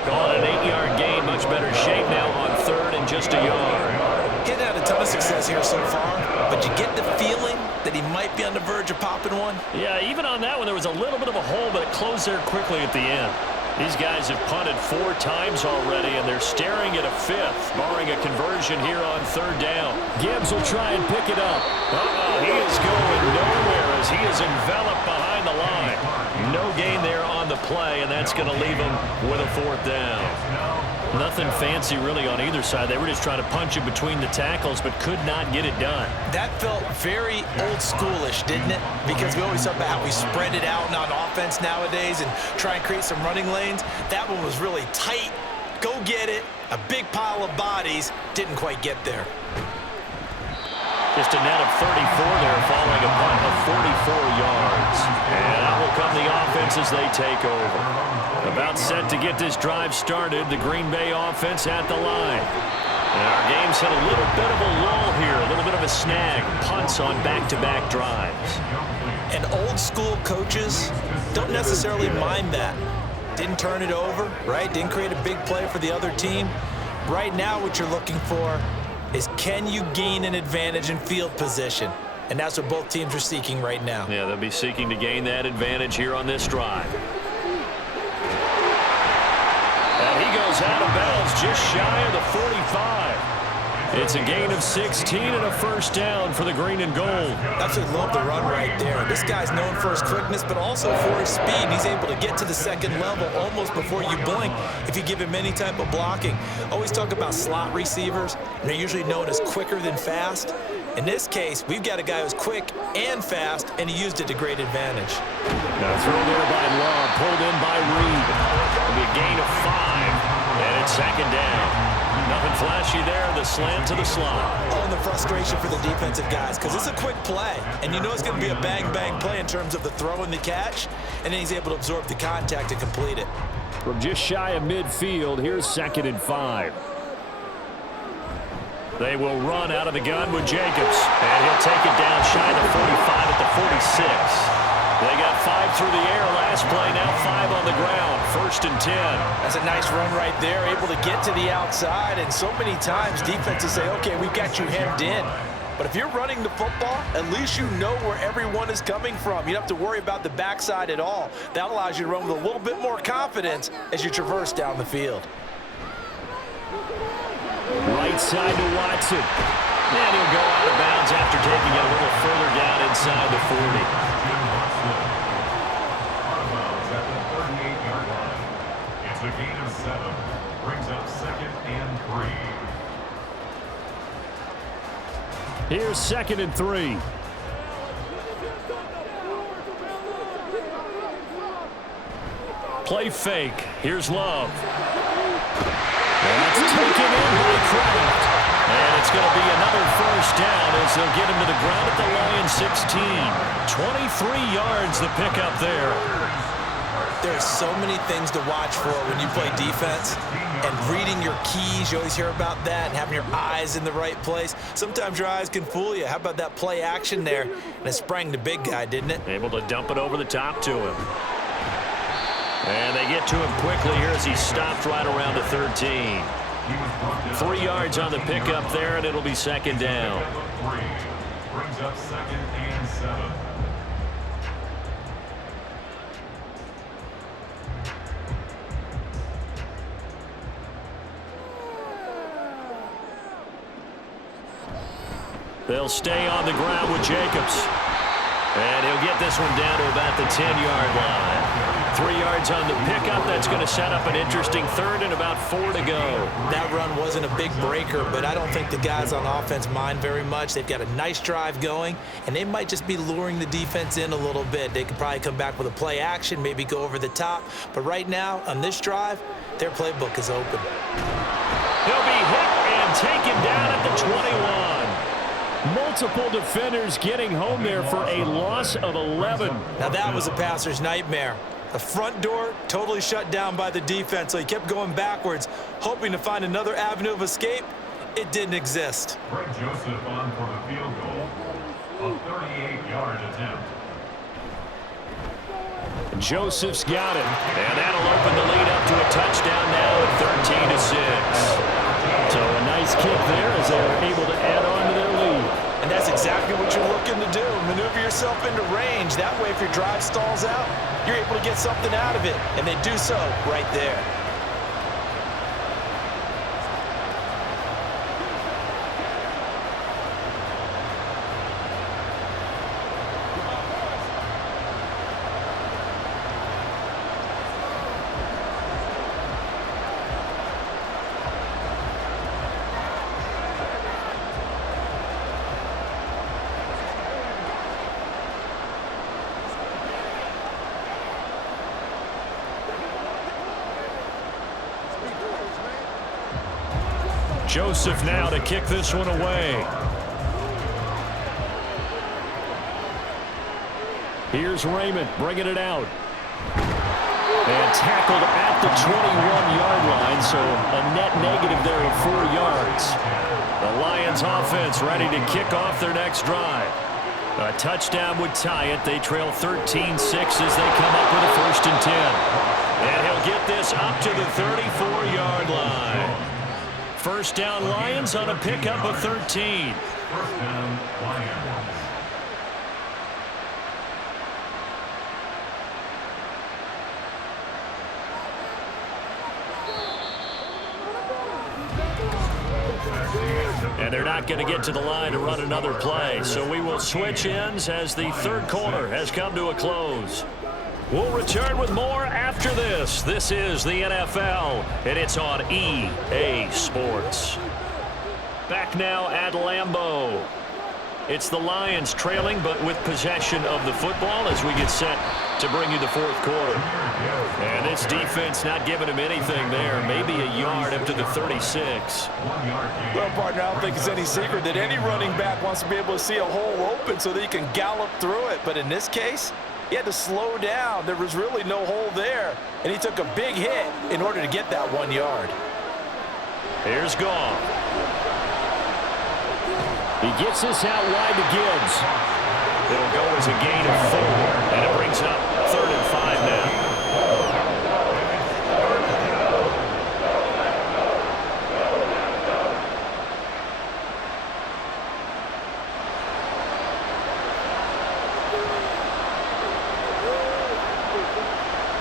Calling an 8-yard gain, much better shape now on 3rd and just a yard. Getting out a ton of success here so far, but you get the feeling that he might be on the verge of popping one. Yeah, even on that one, there was a little bit of a hole, but it closed there quickly at the end. These guys have punted 4 times already, and they're staring at a 5th, barring a conversion here on 3rd down. Gibbs will try and pick it up. He is going nowhere as he is enveloped behind the line. No gain there on the play, and that's going to leave him with a 4th down. Nothing fancy really on either side. They were just trying to punch it between the tackles, but could not get it done. That felt very old schoolish, didn't it? Because we always talk about how we spread it out on offense nowadays and try and create some running lanes. That one was really tight. Go get it. A big pile of bodies. Didn't quite get there. Just a net of 34 there following a punt of 44 yards. And out will come the offense as they take over. About set to get this drive started, the Green Bay offense at the line. And our game's had a little bit of a lull here, a little bit of a snag. Punts on back-to-back drives. And old school coaches don't necessarily mind that. Didn't turn it over, right? Didn't create a big play for the other team. Right now what you're looking for is, can you gain an advantage in field position? And that's what both teams are seeking right now. Yeah, they'll be seeking to gain that advantage here on this drive. And he goes out of bounds just shy of the 45. It's a gain of 16 and a first down for the green and gold. Absolutely love the run right there. This guy's known for his quickness, but also for his speed. He's able to get to the second level almost before you blink if you give him any type of blocking. Always talk about slot receivers, and they're usually known as quicker than fast. In this case, we've got a guy who's quick and fast, and he used it to great advantage. Now throw there by Love, pulled in by Reed. It'll be a gain of 5, and it's 2nd down. Nothing flashy there, the slant to the slot. Oh, and the frustration for the defensive guys, because it's a quick play, and you know it's going to be a bang-bang play in terms of the throw and the catch, and then he's able to absorb the contact to complete it. From just shy of midfield, here's 2nd and 5. They will run out of the gun with Jacobs, and he'll take it down shy of the 45 at the 46. They got 5 through the air last play, now 5 on the ground. 1st and 10. That's a nice run right there, able to get to the outside, and so many times defenses say, okay, we've got you hemmed in. But if you're running the football, at least you know where everyone is coming from. You don't have to worry about the backside at all. That allows you to run with a little bit more confidence as you traverse down the field. Right side to Watson. And he'll go out of bounds after taking it a little further down inside the 40. It's a gain of 7. Brings up 2nd and 3. Here's 2nd and 3. Play fake. Here's Love. That's taken in by Kraft. And it's going to be another first down as they'll get him to the ground at the Lions 16. 23 yards the pickup there. There's so many things to watch for when you play defense. And reading your keys, you always hear about that, and having your eyes in the right place. Sometimes your eyes can fool you. How about that play action there? And it sprang the big guy, didn't it? Able to dump it over the top to him. And they get to him quickly here as he stopped right around the 13. 3 yards on the pickup there, and it'll be 2nd down. Brings up 2nd and 7. They'll stay on the ground with Jacobs. And he'll get this one down to about the 10-yard line. 3 yards on the pickup. That's going to set up an interesting third and about 4 to go. That run wasn't a big breaker, but I don't think the guys on offense mind very much. They've got a nice drive going, and they might just be luring the defense in a little bit. They could probably come back with a play action, maybe go over the top. But right now, on this drive, their playbook is open. He'll be hit and taken down at the 21. Multiple defenders getting home there for a loss of 11. Now that was a passer's nightmare. The front door totally shut down by the defense, so he kept going backwards, hoping to find another avenue of escape. It didn't exist. Greg Joseph on for the field goal. A 38-yard attempt. Joseph's got it. And that'll open the lead up to a touchdown now at 13-6. So a nice kick there as they're able to add on to their lead. And that's exactly what you're looking to do. Maneuver yourself into range. That way, if your drive stalls out, you're able to get something out of it. And they do so right there. Joseph now to kick this one away. Here's Raymond bringing it out. And tackled at the 21-yard line, so a net negative there of 4 yards. The Lions offense ready to kick off their next drive. A touchdown would tie it. They trail 13-6 as they come up with a 1st and 10. And he'll get this up to the 34-yard line. First down Lions on a pickup of 13. First down, Lions. And they're not going to get to the line to run another play. So we will switch ends as the third quarter has come to a close. We'll return with more after this. This is the NFL, and it's on EA Sports. Back now at Lambeau. It's the Lions trailing, but with possession of the football as we get set to bring you the fourth quarter. And this defense not giving him anything there. Maybe a yard up to the 36. Well, partner, I don't think it's any secret that any running back wants to be able to see a hole open so that he can gallop through it. But in this case, he had to slow down. There was really no hole there. And he took a big hit in order to get that 1 yard. Here's Goff. He gets this out wide to Gibbs. It'll go as a gain of 4, and it brings up 3rd and 5 now.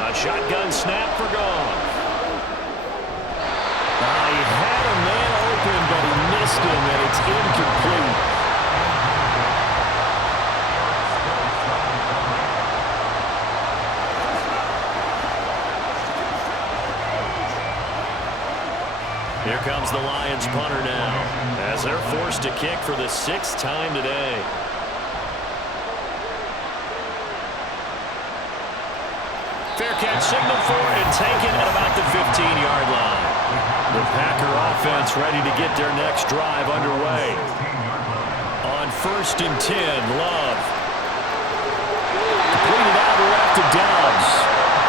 A shotgun snap for Goff. He had a man open, but he missed him, and it's incomplete. Here comes the Lions punter now, as they're forced to kick for the 6th time today. Fair catch signal for it and taken at about the 15-yard line. The Packer offense ready to get their next drive underway. On 1st and 10, Love. Completed out left to Dobbs.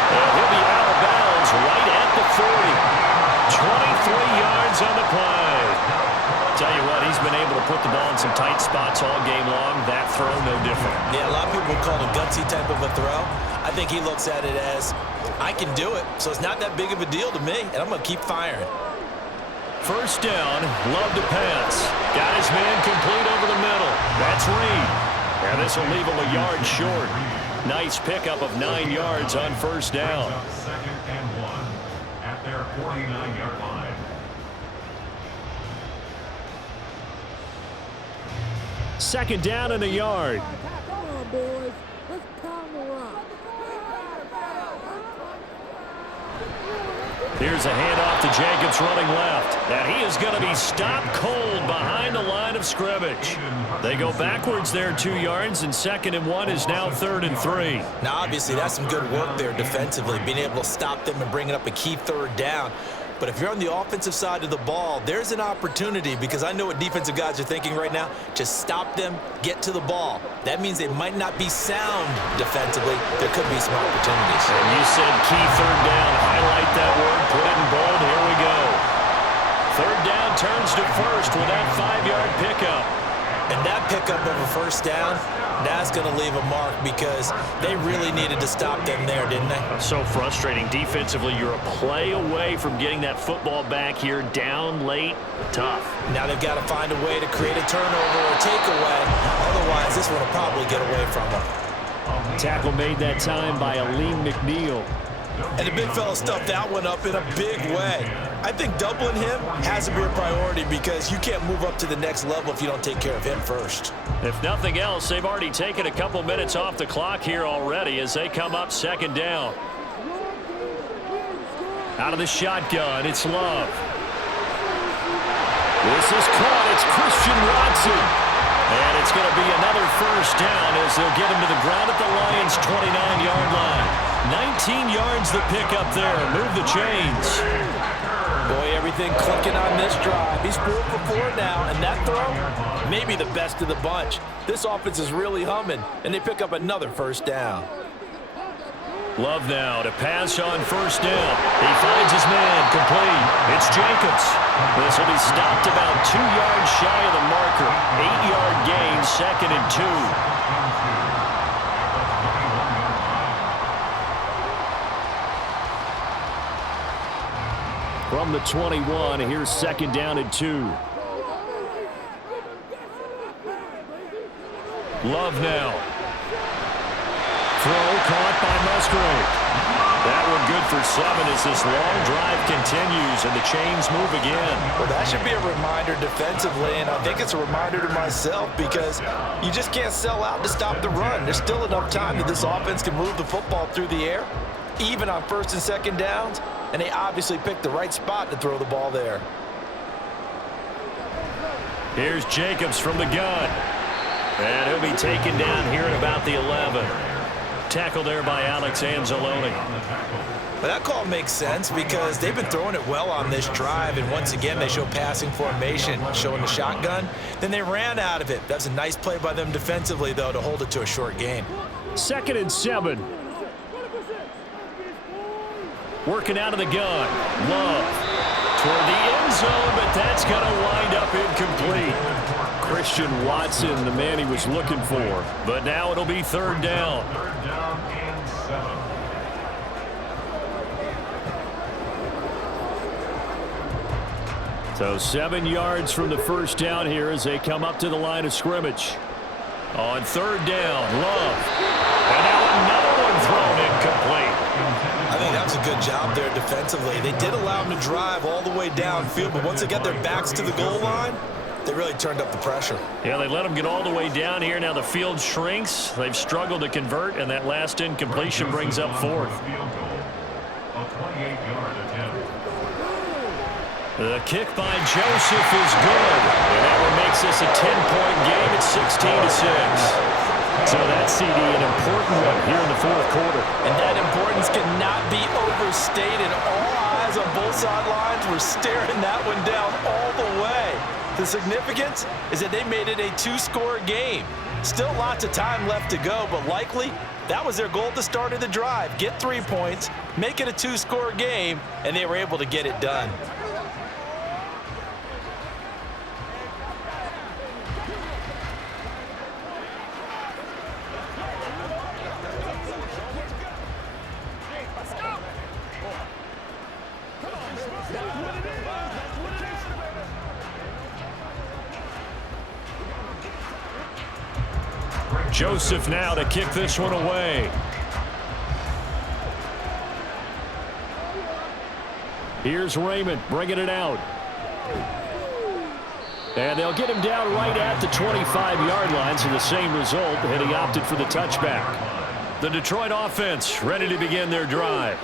And he'll be out of bounds right at the 40. 23 yards on the play. Tell you what, he's been able to put the ball in some tight spots all game long. That throw, no different. Yeah, a lot of people call it a gutsy type of a throw. I think he looks at it as, I can do it, so it's not that big of a deal to me, and I'm going to keep firing. First down, Love to pass. Got his man complete over the middle. That's Reed. And this will leave him a yard short. Nice pickup of 9 yards on first down. 2nd and 1 at their 49-yard line. Second down and a yard. Come on, boys. Let's pound the rock. Here's a handoff to Jacobs running left. And he is going to be stopped cold behind the line of scrimmage. They go backwards there 2 yards, and 2nd and 1 is now 3rd and 3. Now, obviously, that's some good work there defensively, being able to stop them and bringing up a key 3rd down. But if you're on the offensive side of the ball, there's an opportunity, because I know what defensive guys are thinking right now. Just stop them, get to the ball. That means they might not be sound defensively. There could be some opportunities. And you said key 3rd down. Highlight that word. Put it in bold. Here we go. 3rd down turns to 1st with that 5-yard pickup. And that pickup of a 1st down, that's going to leave a mark, because they really needed to stop them there, didn't they? So frustrating. Defensively, you're a play away from getting that football back here. Down late. Tough. Now they've got to find a way to create a turnover or takeaway. Otherwise, this one will probably get away from them. Tackle made that time by Aleem McNeil. And the big fella stuffed that one up in a big way. I think doubling him has to be a priority, because you can't move up to the next level if you don't take care of him first. If nothing else, they've already taken a couple minutes off the clock here already as they come up 2nd down. Out of the shotgun, it's Love. This is caught. It's Christian Watson. And it's going to be another 1st down as they'll get him to the ground at the Lions' 29-yard line. 19 yards the pickup there. Move the chains. Boy, everything clicking on this drive. He's 4 for 4 now, and that throw, maybe the best of the bunch. This offense is really humming, and they pick up another 1st down. Love now to pass on 1st down. He finds his man complete. It's Jacobs. This will be stopped about 2 yards shy of the marker. 8-yard gain, 2nd and 2. From the 21, here's 2nd down and 2. Love now. Throw caught by Musgrave. That one good for 7 as this long drive continues and the chains move again. Well, that should be a reminder defensively, and I think it's a reminder to myself, because you just can't sell out to stop the run. There's still enough time that this offense can move the football through the air, even on 1st and 2nd downs, and they obviously picked the right spot to throw the ball there. Here's Jacobs from the gun. And he'll be taken down here at about the 11. Tackle there by Alex Anzalone. But that call makes sense, because they've been throwing it well on this drive, and once again they show passing formation, showing the shotgun. Then they ran out of it. That's a nice play by them defensively, though, to hold it to a short gain. 2nd and 7. Working out of the gun. Love toward the end zone, but that's going to wind up incomplete. Christian Watson, the man he was looking for. But now it'll be 3rd down. 3rd down and 7. So 7 yards from the 1st down here as they come up to the line of scrimmage. On 3rd down, Love. And now another one thrown incomplete. I think that was a good job there defensively. They did allow them to drive all the way downfield, but once they got their backs to the goal line, they really turned up the pressure. Yeah, they let them get all the way down here. Now the field shrinks. They've struggled to convert, and that last incompletion brings up 4th. Field goal. A 28-yard attempt. The kick by Joseph is good. And that one makes this a 10-point game at 16-6. So that CD, an important one here in the 4th quarter. And that importance cannot be overstated. All eyes on both sidelines were staring that one down all the way. The significance is that they made it a 2-score game. Still lots of time left to go, but likely that was their goal at the start of the drive. Get 3 points, make it a 2-score game, and they were able to get it done. Joseph now to kick this one away. Here's Raymond bringing it out. And they'll get him down right at the 25-yard line, so the same result, and he opted for the touchback. The Detroit offense ready to begin their drive.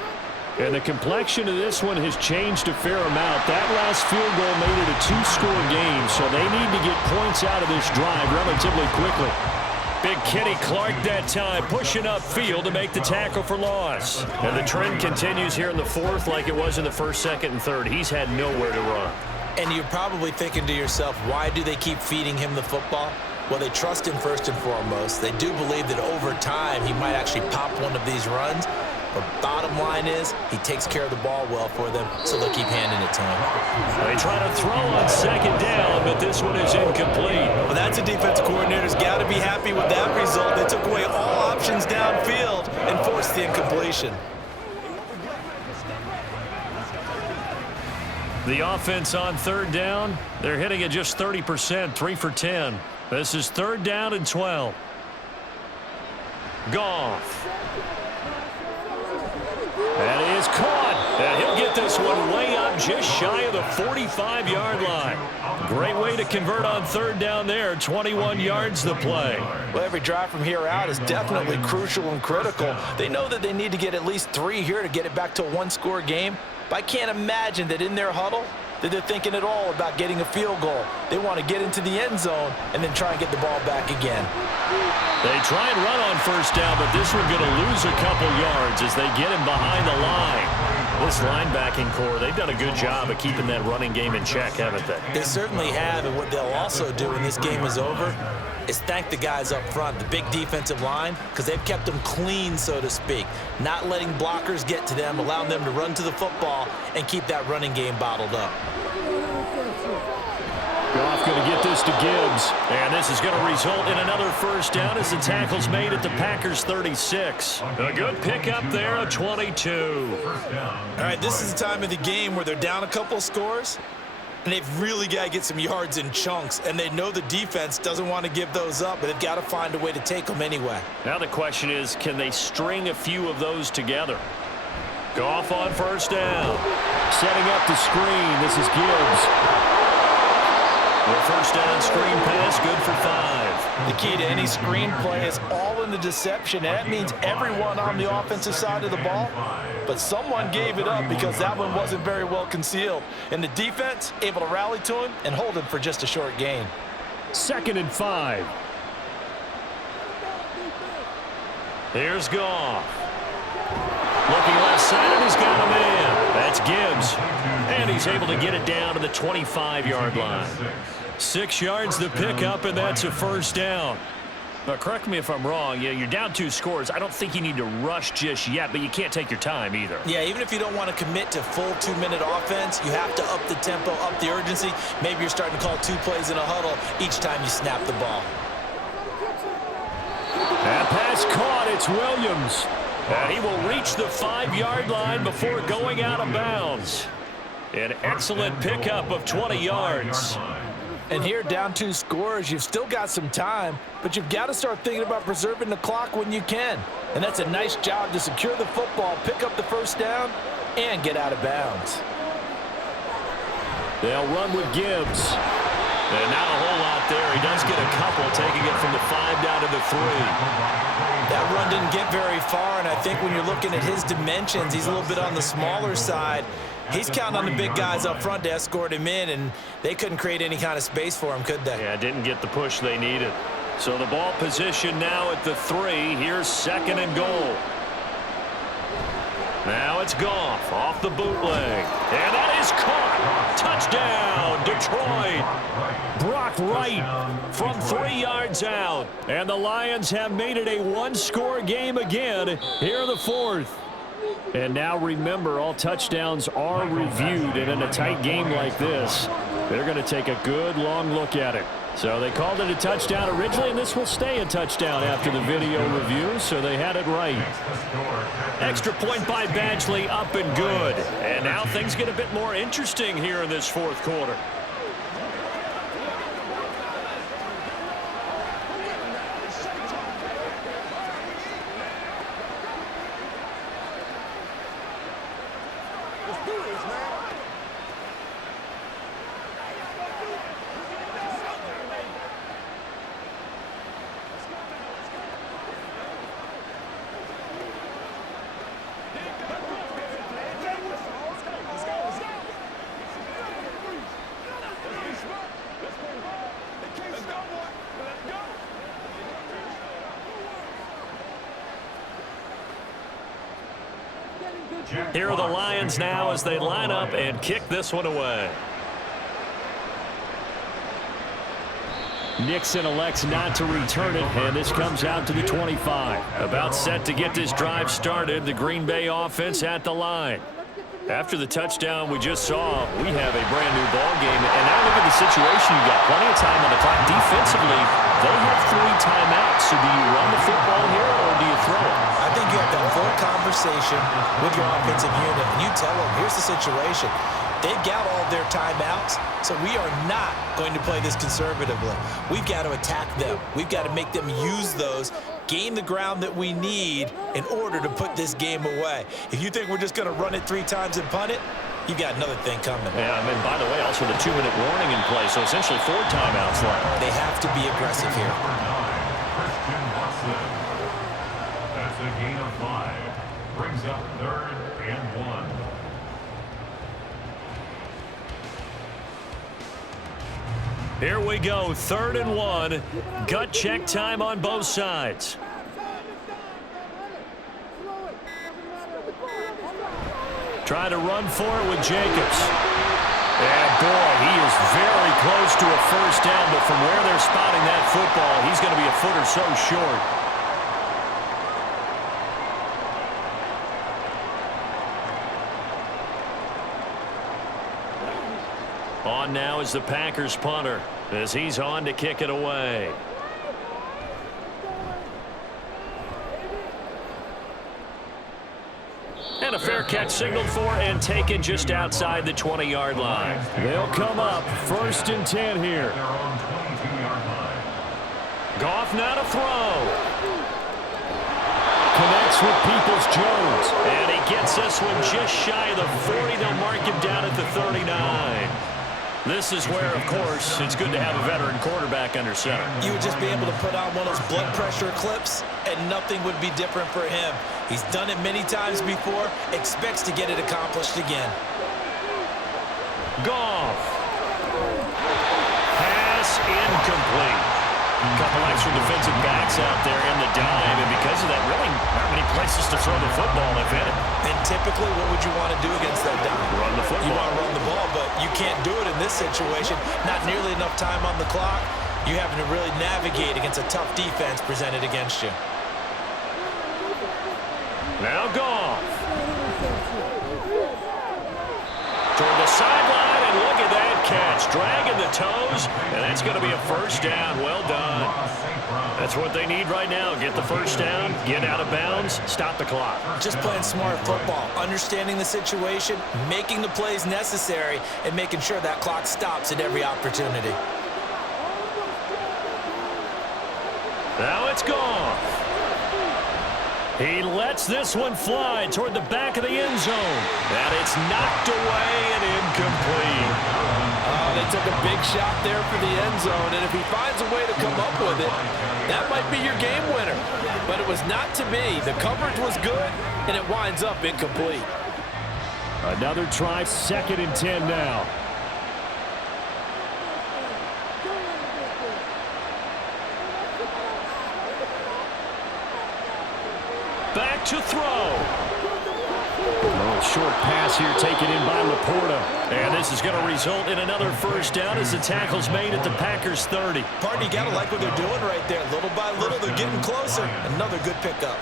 And the complexion of this one has changed a fair amount. That last field goal made it a two-score game, so they need to get points out of this drive relatively quickly. Big Kenny Clark that time, pushing upfield to make the tackle for loss. And the trend continues here in the fourth like it was in the first, second, and third. He's had nowhere to run. And you're probably thinking to yourself, why do they keep feeding him the football? Well, they trust him first and foremost. They do believe that over time he might actually pop one of these runs. But bottom line is he takes care of the ball well for them, so they'll keep handing it to him. They try to throw on second down, but this one is incomplete. Well, that's a defensive coordinator's got to be happy with that result. They took away all options downfield and forced the incompletion. The offense on third down, they're hitting at just 30%, 3 for 10. This is third down and 12. Goff. That is caught. And he'll get this one way up just shy of the 45-yard line. Great way to convert on third down there. 21 yards the play. Well, every drive from here out is definitely crucial and critical. They know that they need to get at least 3 here to get it back to a one-score game. But I can't imagine that in their huddle that they're thinking at all about getting a field goal. They want to get into the end zone and then try and get the ball back again. They try and run on first down, but this one's going to lose a couple yards as they get him behind the line. This linebacking core, they've done a good job of keeping that running game in check, haven't they? They certainly have, and what they'll also do when this game is over is thank the guys up front, the big defensive line, because they've kept them clean, so to speak, not letting blockers get to them, allowing them to run to the football and keep that running game bottled up. Goff going to get this to Gibbs, and this is going to result in another first down as the tackle's made at the Packers' 36. A good pickup there of 22. All right, this is the time of the game where they're down a couple scores, and they've really got to get some yards in chunks, and they know the defense doesn't want to give those up, but they've got to find a way to take them anyway. Now the question is, can they string a few of those together? Goff on first down. Setting up the screen. This is Gibbs. The first down screen pass, good for 5. The key to any screen play is all in the deception, and that means everyone on the offensive side of the ball. But someone gave it up because that one wasn't very well concealed. And the defense able to rally to him and hold him for just a short gain. 2nd and 5. Here's Goff. Looking left side, and he's got a man. That's Gibbs. And he's able to get it down to the 25-yard line. 6 yards the pickup, and that's a first down. Now, correct me if I'm wrong. Yeah, you're down 2 scores. I don't think you need to rush just yet, but you can't take your time either. Yeah, even if you don't want to commit to full 2-minute offense, you have to up the tempo, up the urgency. Maybe you're starting to call 2 plays in a huddle each time you snap the ball. That pass caught. It's Williams. And he will reach the 5-yard line before going out of bounds. An excellent pickup of 20 yards. And here, down 2 scores, you've still got some time, but you've got to start thinking about preserving the clock when you can. And that's a nice job to secure the football, pick up the first down, and get out of bounds. They'll run with Gibbs. And not a whole lot there. He does get a couple, taking it from the 5 down to the 3. That run didn't get very far, and I think when you're looking at his dimensions, he's a little bit on the smaller side. He's counting on the big guys up front to escort him in, and they couldn't create any kind of space for him, could they? Yeah, didn't get the push they needed. So the ball position now at the 3. Here's 2nd and goal. Now it's Goff off the bootleg. And that is caught. Touchdown, Detroit. Brock Wright from 3 yards out. And the Lions have made it a one-score game again here in the 4th. And now remember, all touchdowns are reviewed, and in a tight game like this, they're going to take a good long look at it. So they called it a touchdown originally, and this will stay a touchdown after the video review, so they had it right. Extra point by Badgley, up and good. And now things get a bit more interesting here in this 4th quarter. Here are the Lions now as they line up and kick this one away. Nixon elects not to return it, and this comes out to the 25. About set to get this drive started, the Green Bay offense at the line. After the touchdown we just saw, we have a brand-new ball game. And now look at the situation. You got plenty of time on the clock. Defensively, they have 3 timeouts. So do you run the football here or do you throw it? I think you have that full conversation with your offensive unit, and you tell them, here's the situation. They've got all their timeouts, so we are not going to play this conservatively. We've got to attack them. We've got to make them use those, gain the ground that we need in order to put this game away. If you think we're just going to run it 3 times and punt it, you've got another thing coming. Yeah, I mean, by the way, also the 2-minute warning in play, so essentially 4 timeouts left. They have to be aggressive here. That's a gain of 5. Brings up 3rd and 1. Here we go, 3rd and 1. Gut check time on both sides. Try to run for it with Jacobs. And boy, he is very close to a first down, but from where they're spotting that football, he's going to be a foot or so short. On now is the Packers punter as he's on to kick it away. And a fair catch signaled for and taken just outside the 20-yard line. They'll come up 1st and 10 here. Goff now to throw. Connects with Peoples-Jones. And he gets this one just shy of the 40. They'll mark him down at the 39. This is where, of course, it's good to have a veteran quarterback under center. You would just be able to put on one of those blood pressure clips, and nothing would be different for him. He's done it many times before, expects to get it accomplished again. Goff. Pass incomplete. A couple extra defensive backs out there in the dime, and because of that, really not many places to throw the football, if any. And typically, what would you want to do against that dime? Run the football. You want to run the ball, but you can't do it in this situation. Not nearly enough time on the clock. You're having to really navigate against a tough defense presented against you. Now Goff. Toward the sideline, and look at that catch. Dragging the toes, and that's going to be a first down. Well done. That's what they need right now. Get the first down, get out of bounds, stop the clock. Just playing smart football, understanding the situation, making the plays necessary, and making sure that clock stops at every opportunity. Now it's Goff. He lets this one fly toward the back of the end zone. And it's knocked away and incomplete. They took a big shot there for the end zone, and if he finds a way to come up with it, that might be your game winner. But it was not to be. The coverage was good, and it winds up incomplete. Another try, 2nd and 10 now. Back to throw. Oh, short pass here taken in by Laporta. And this is going to result in another first down as the tackle's made at the Packers 30. Pardon, you got to like what they're doing right there. Little by little, they're getting closer. Another good pickup.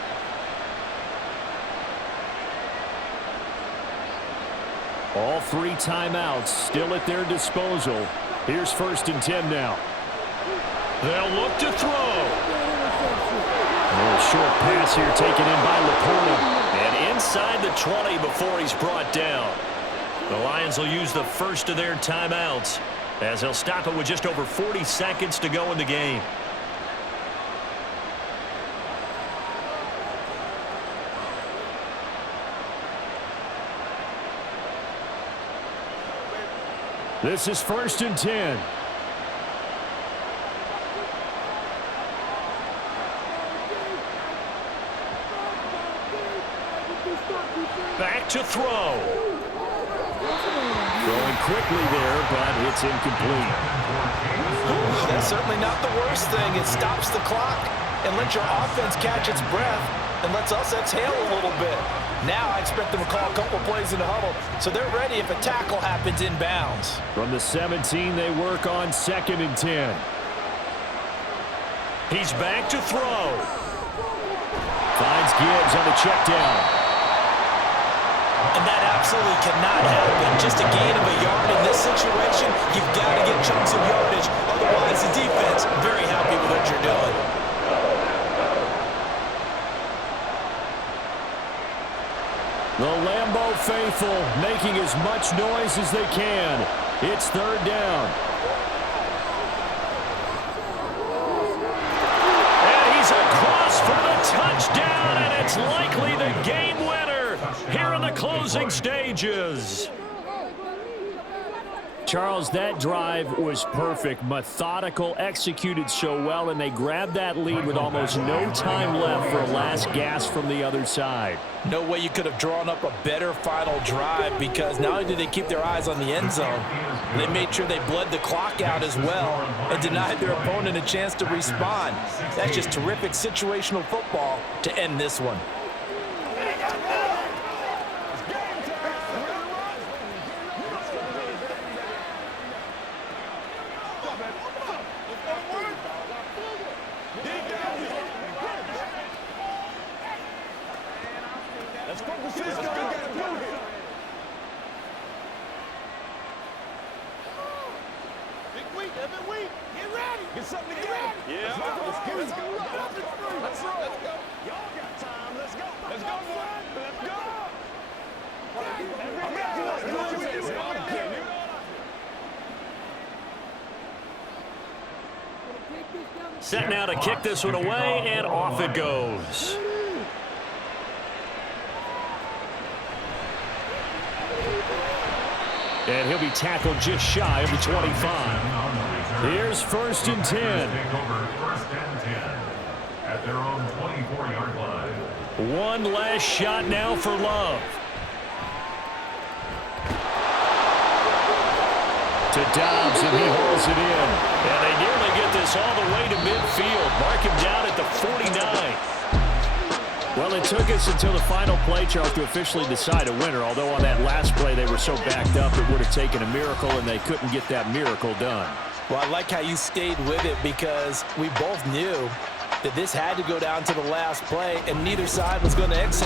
All 3 timeouts still at their disposal. Here's 1st and 10 now. They'll look to throw. Short pass here taken in by Laporta. And inside the 20 before he's brought down. The Lions will use the first of their timeouts as they'll stop it with just over 40 seconds to go in the game. This is 1st and 10. Back to throw. Throwing quickly there, but it's incomplete. That's certainly not the worst thing. It stops the clock and lets your offense catch its breath and lets us exhale a little bit. Now I expect them to call a couple plays in the huddle, so they're ready if a tackle happens inbounds. From the 17, they work on 2nd and 10. He's back to throw. Finds Gibbs on the check down. And that absolutely cannot happen. Just a gain of a yard in this situation, you've got to get chunks of yardage. Otherwise, the defense, very happy with what you're doing. The Lambeau faithful making as much noise as they can. It's 3rd down. And he's across for the touchdown, and it's likely the game winner here in the closing stages. Charles, that drive was perfect, methodical, executed so well, and they grabbed that lead with almost no time left for a last gasp from the other side. No way you could have drawn up a better final drive, because not only did they keep their eyes on the end zone, they made sure they bled the clock out as well and denied their opponent a chance to respond. That's just terrific situational football to end this one. Set now to kick this one away, and off it goes. And he'll be tackled just shy of the 25. Here's 1st and 10. Take over 1st and 10 at their own 24-yard line. One last shot now for Love. To Dobbs, and he hauls it in. And they nearly get this all the way to midfield. Mark him down at the 49. Well, it took us until the final play, Charles, to officially decide a winner. Although on that last play they were so backed up, it would have taken a miracle, and they couldn't get that miracle done. Well, I like how you stayed with it, because we both knew that this had to go down to the last play, and neither side was going to exit.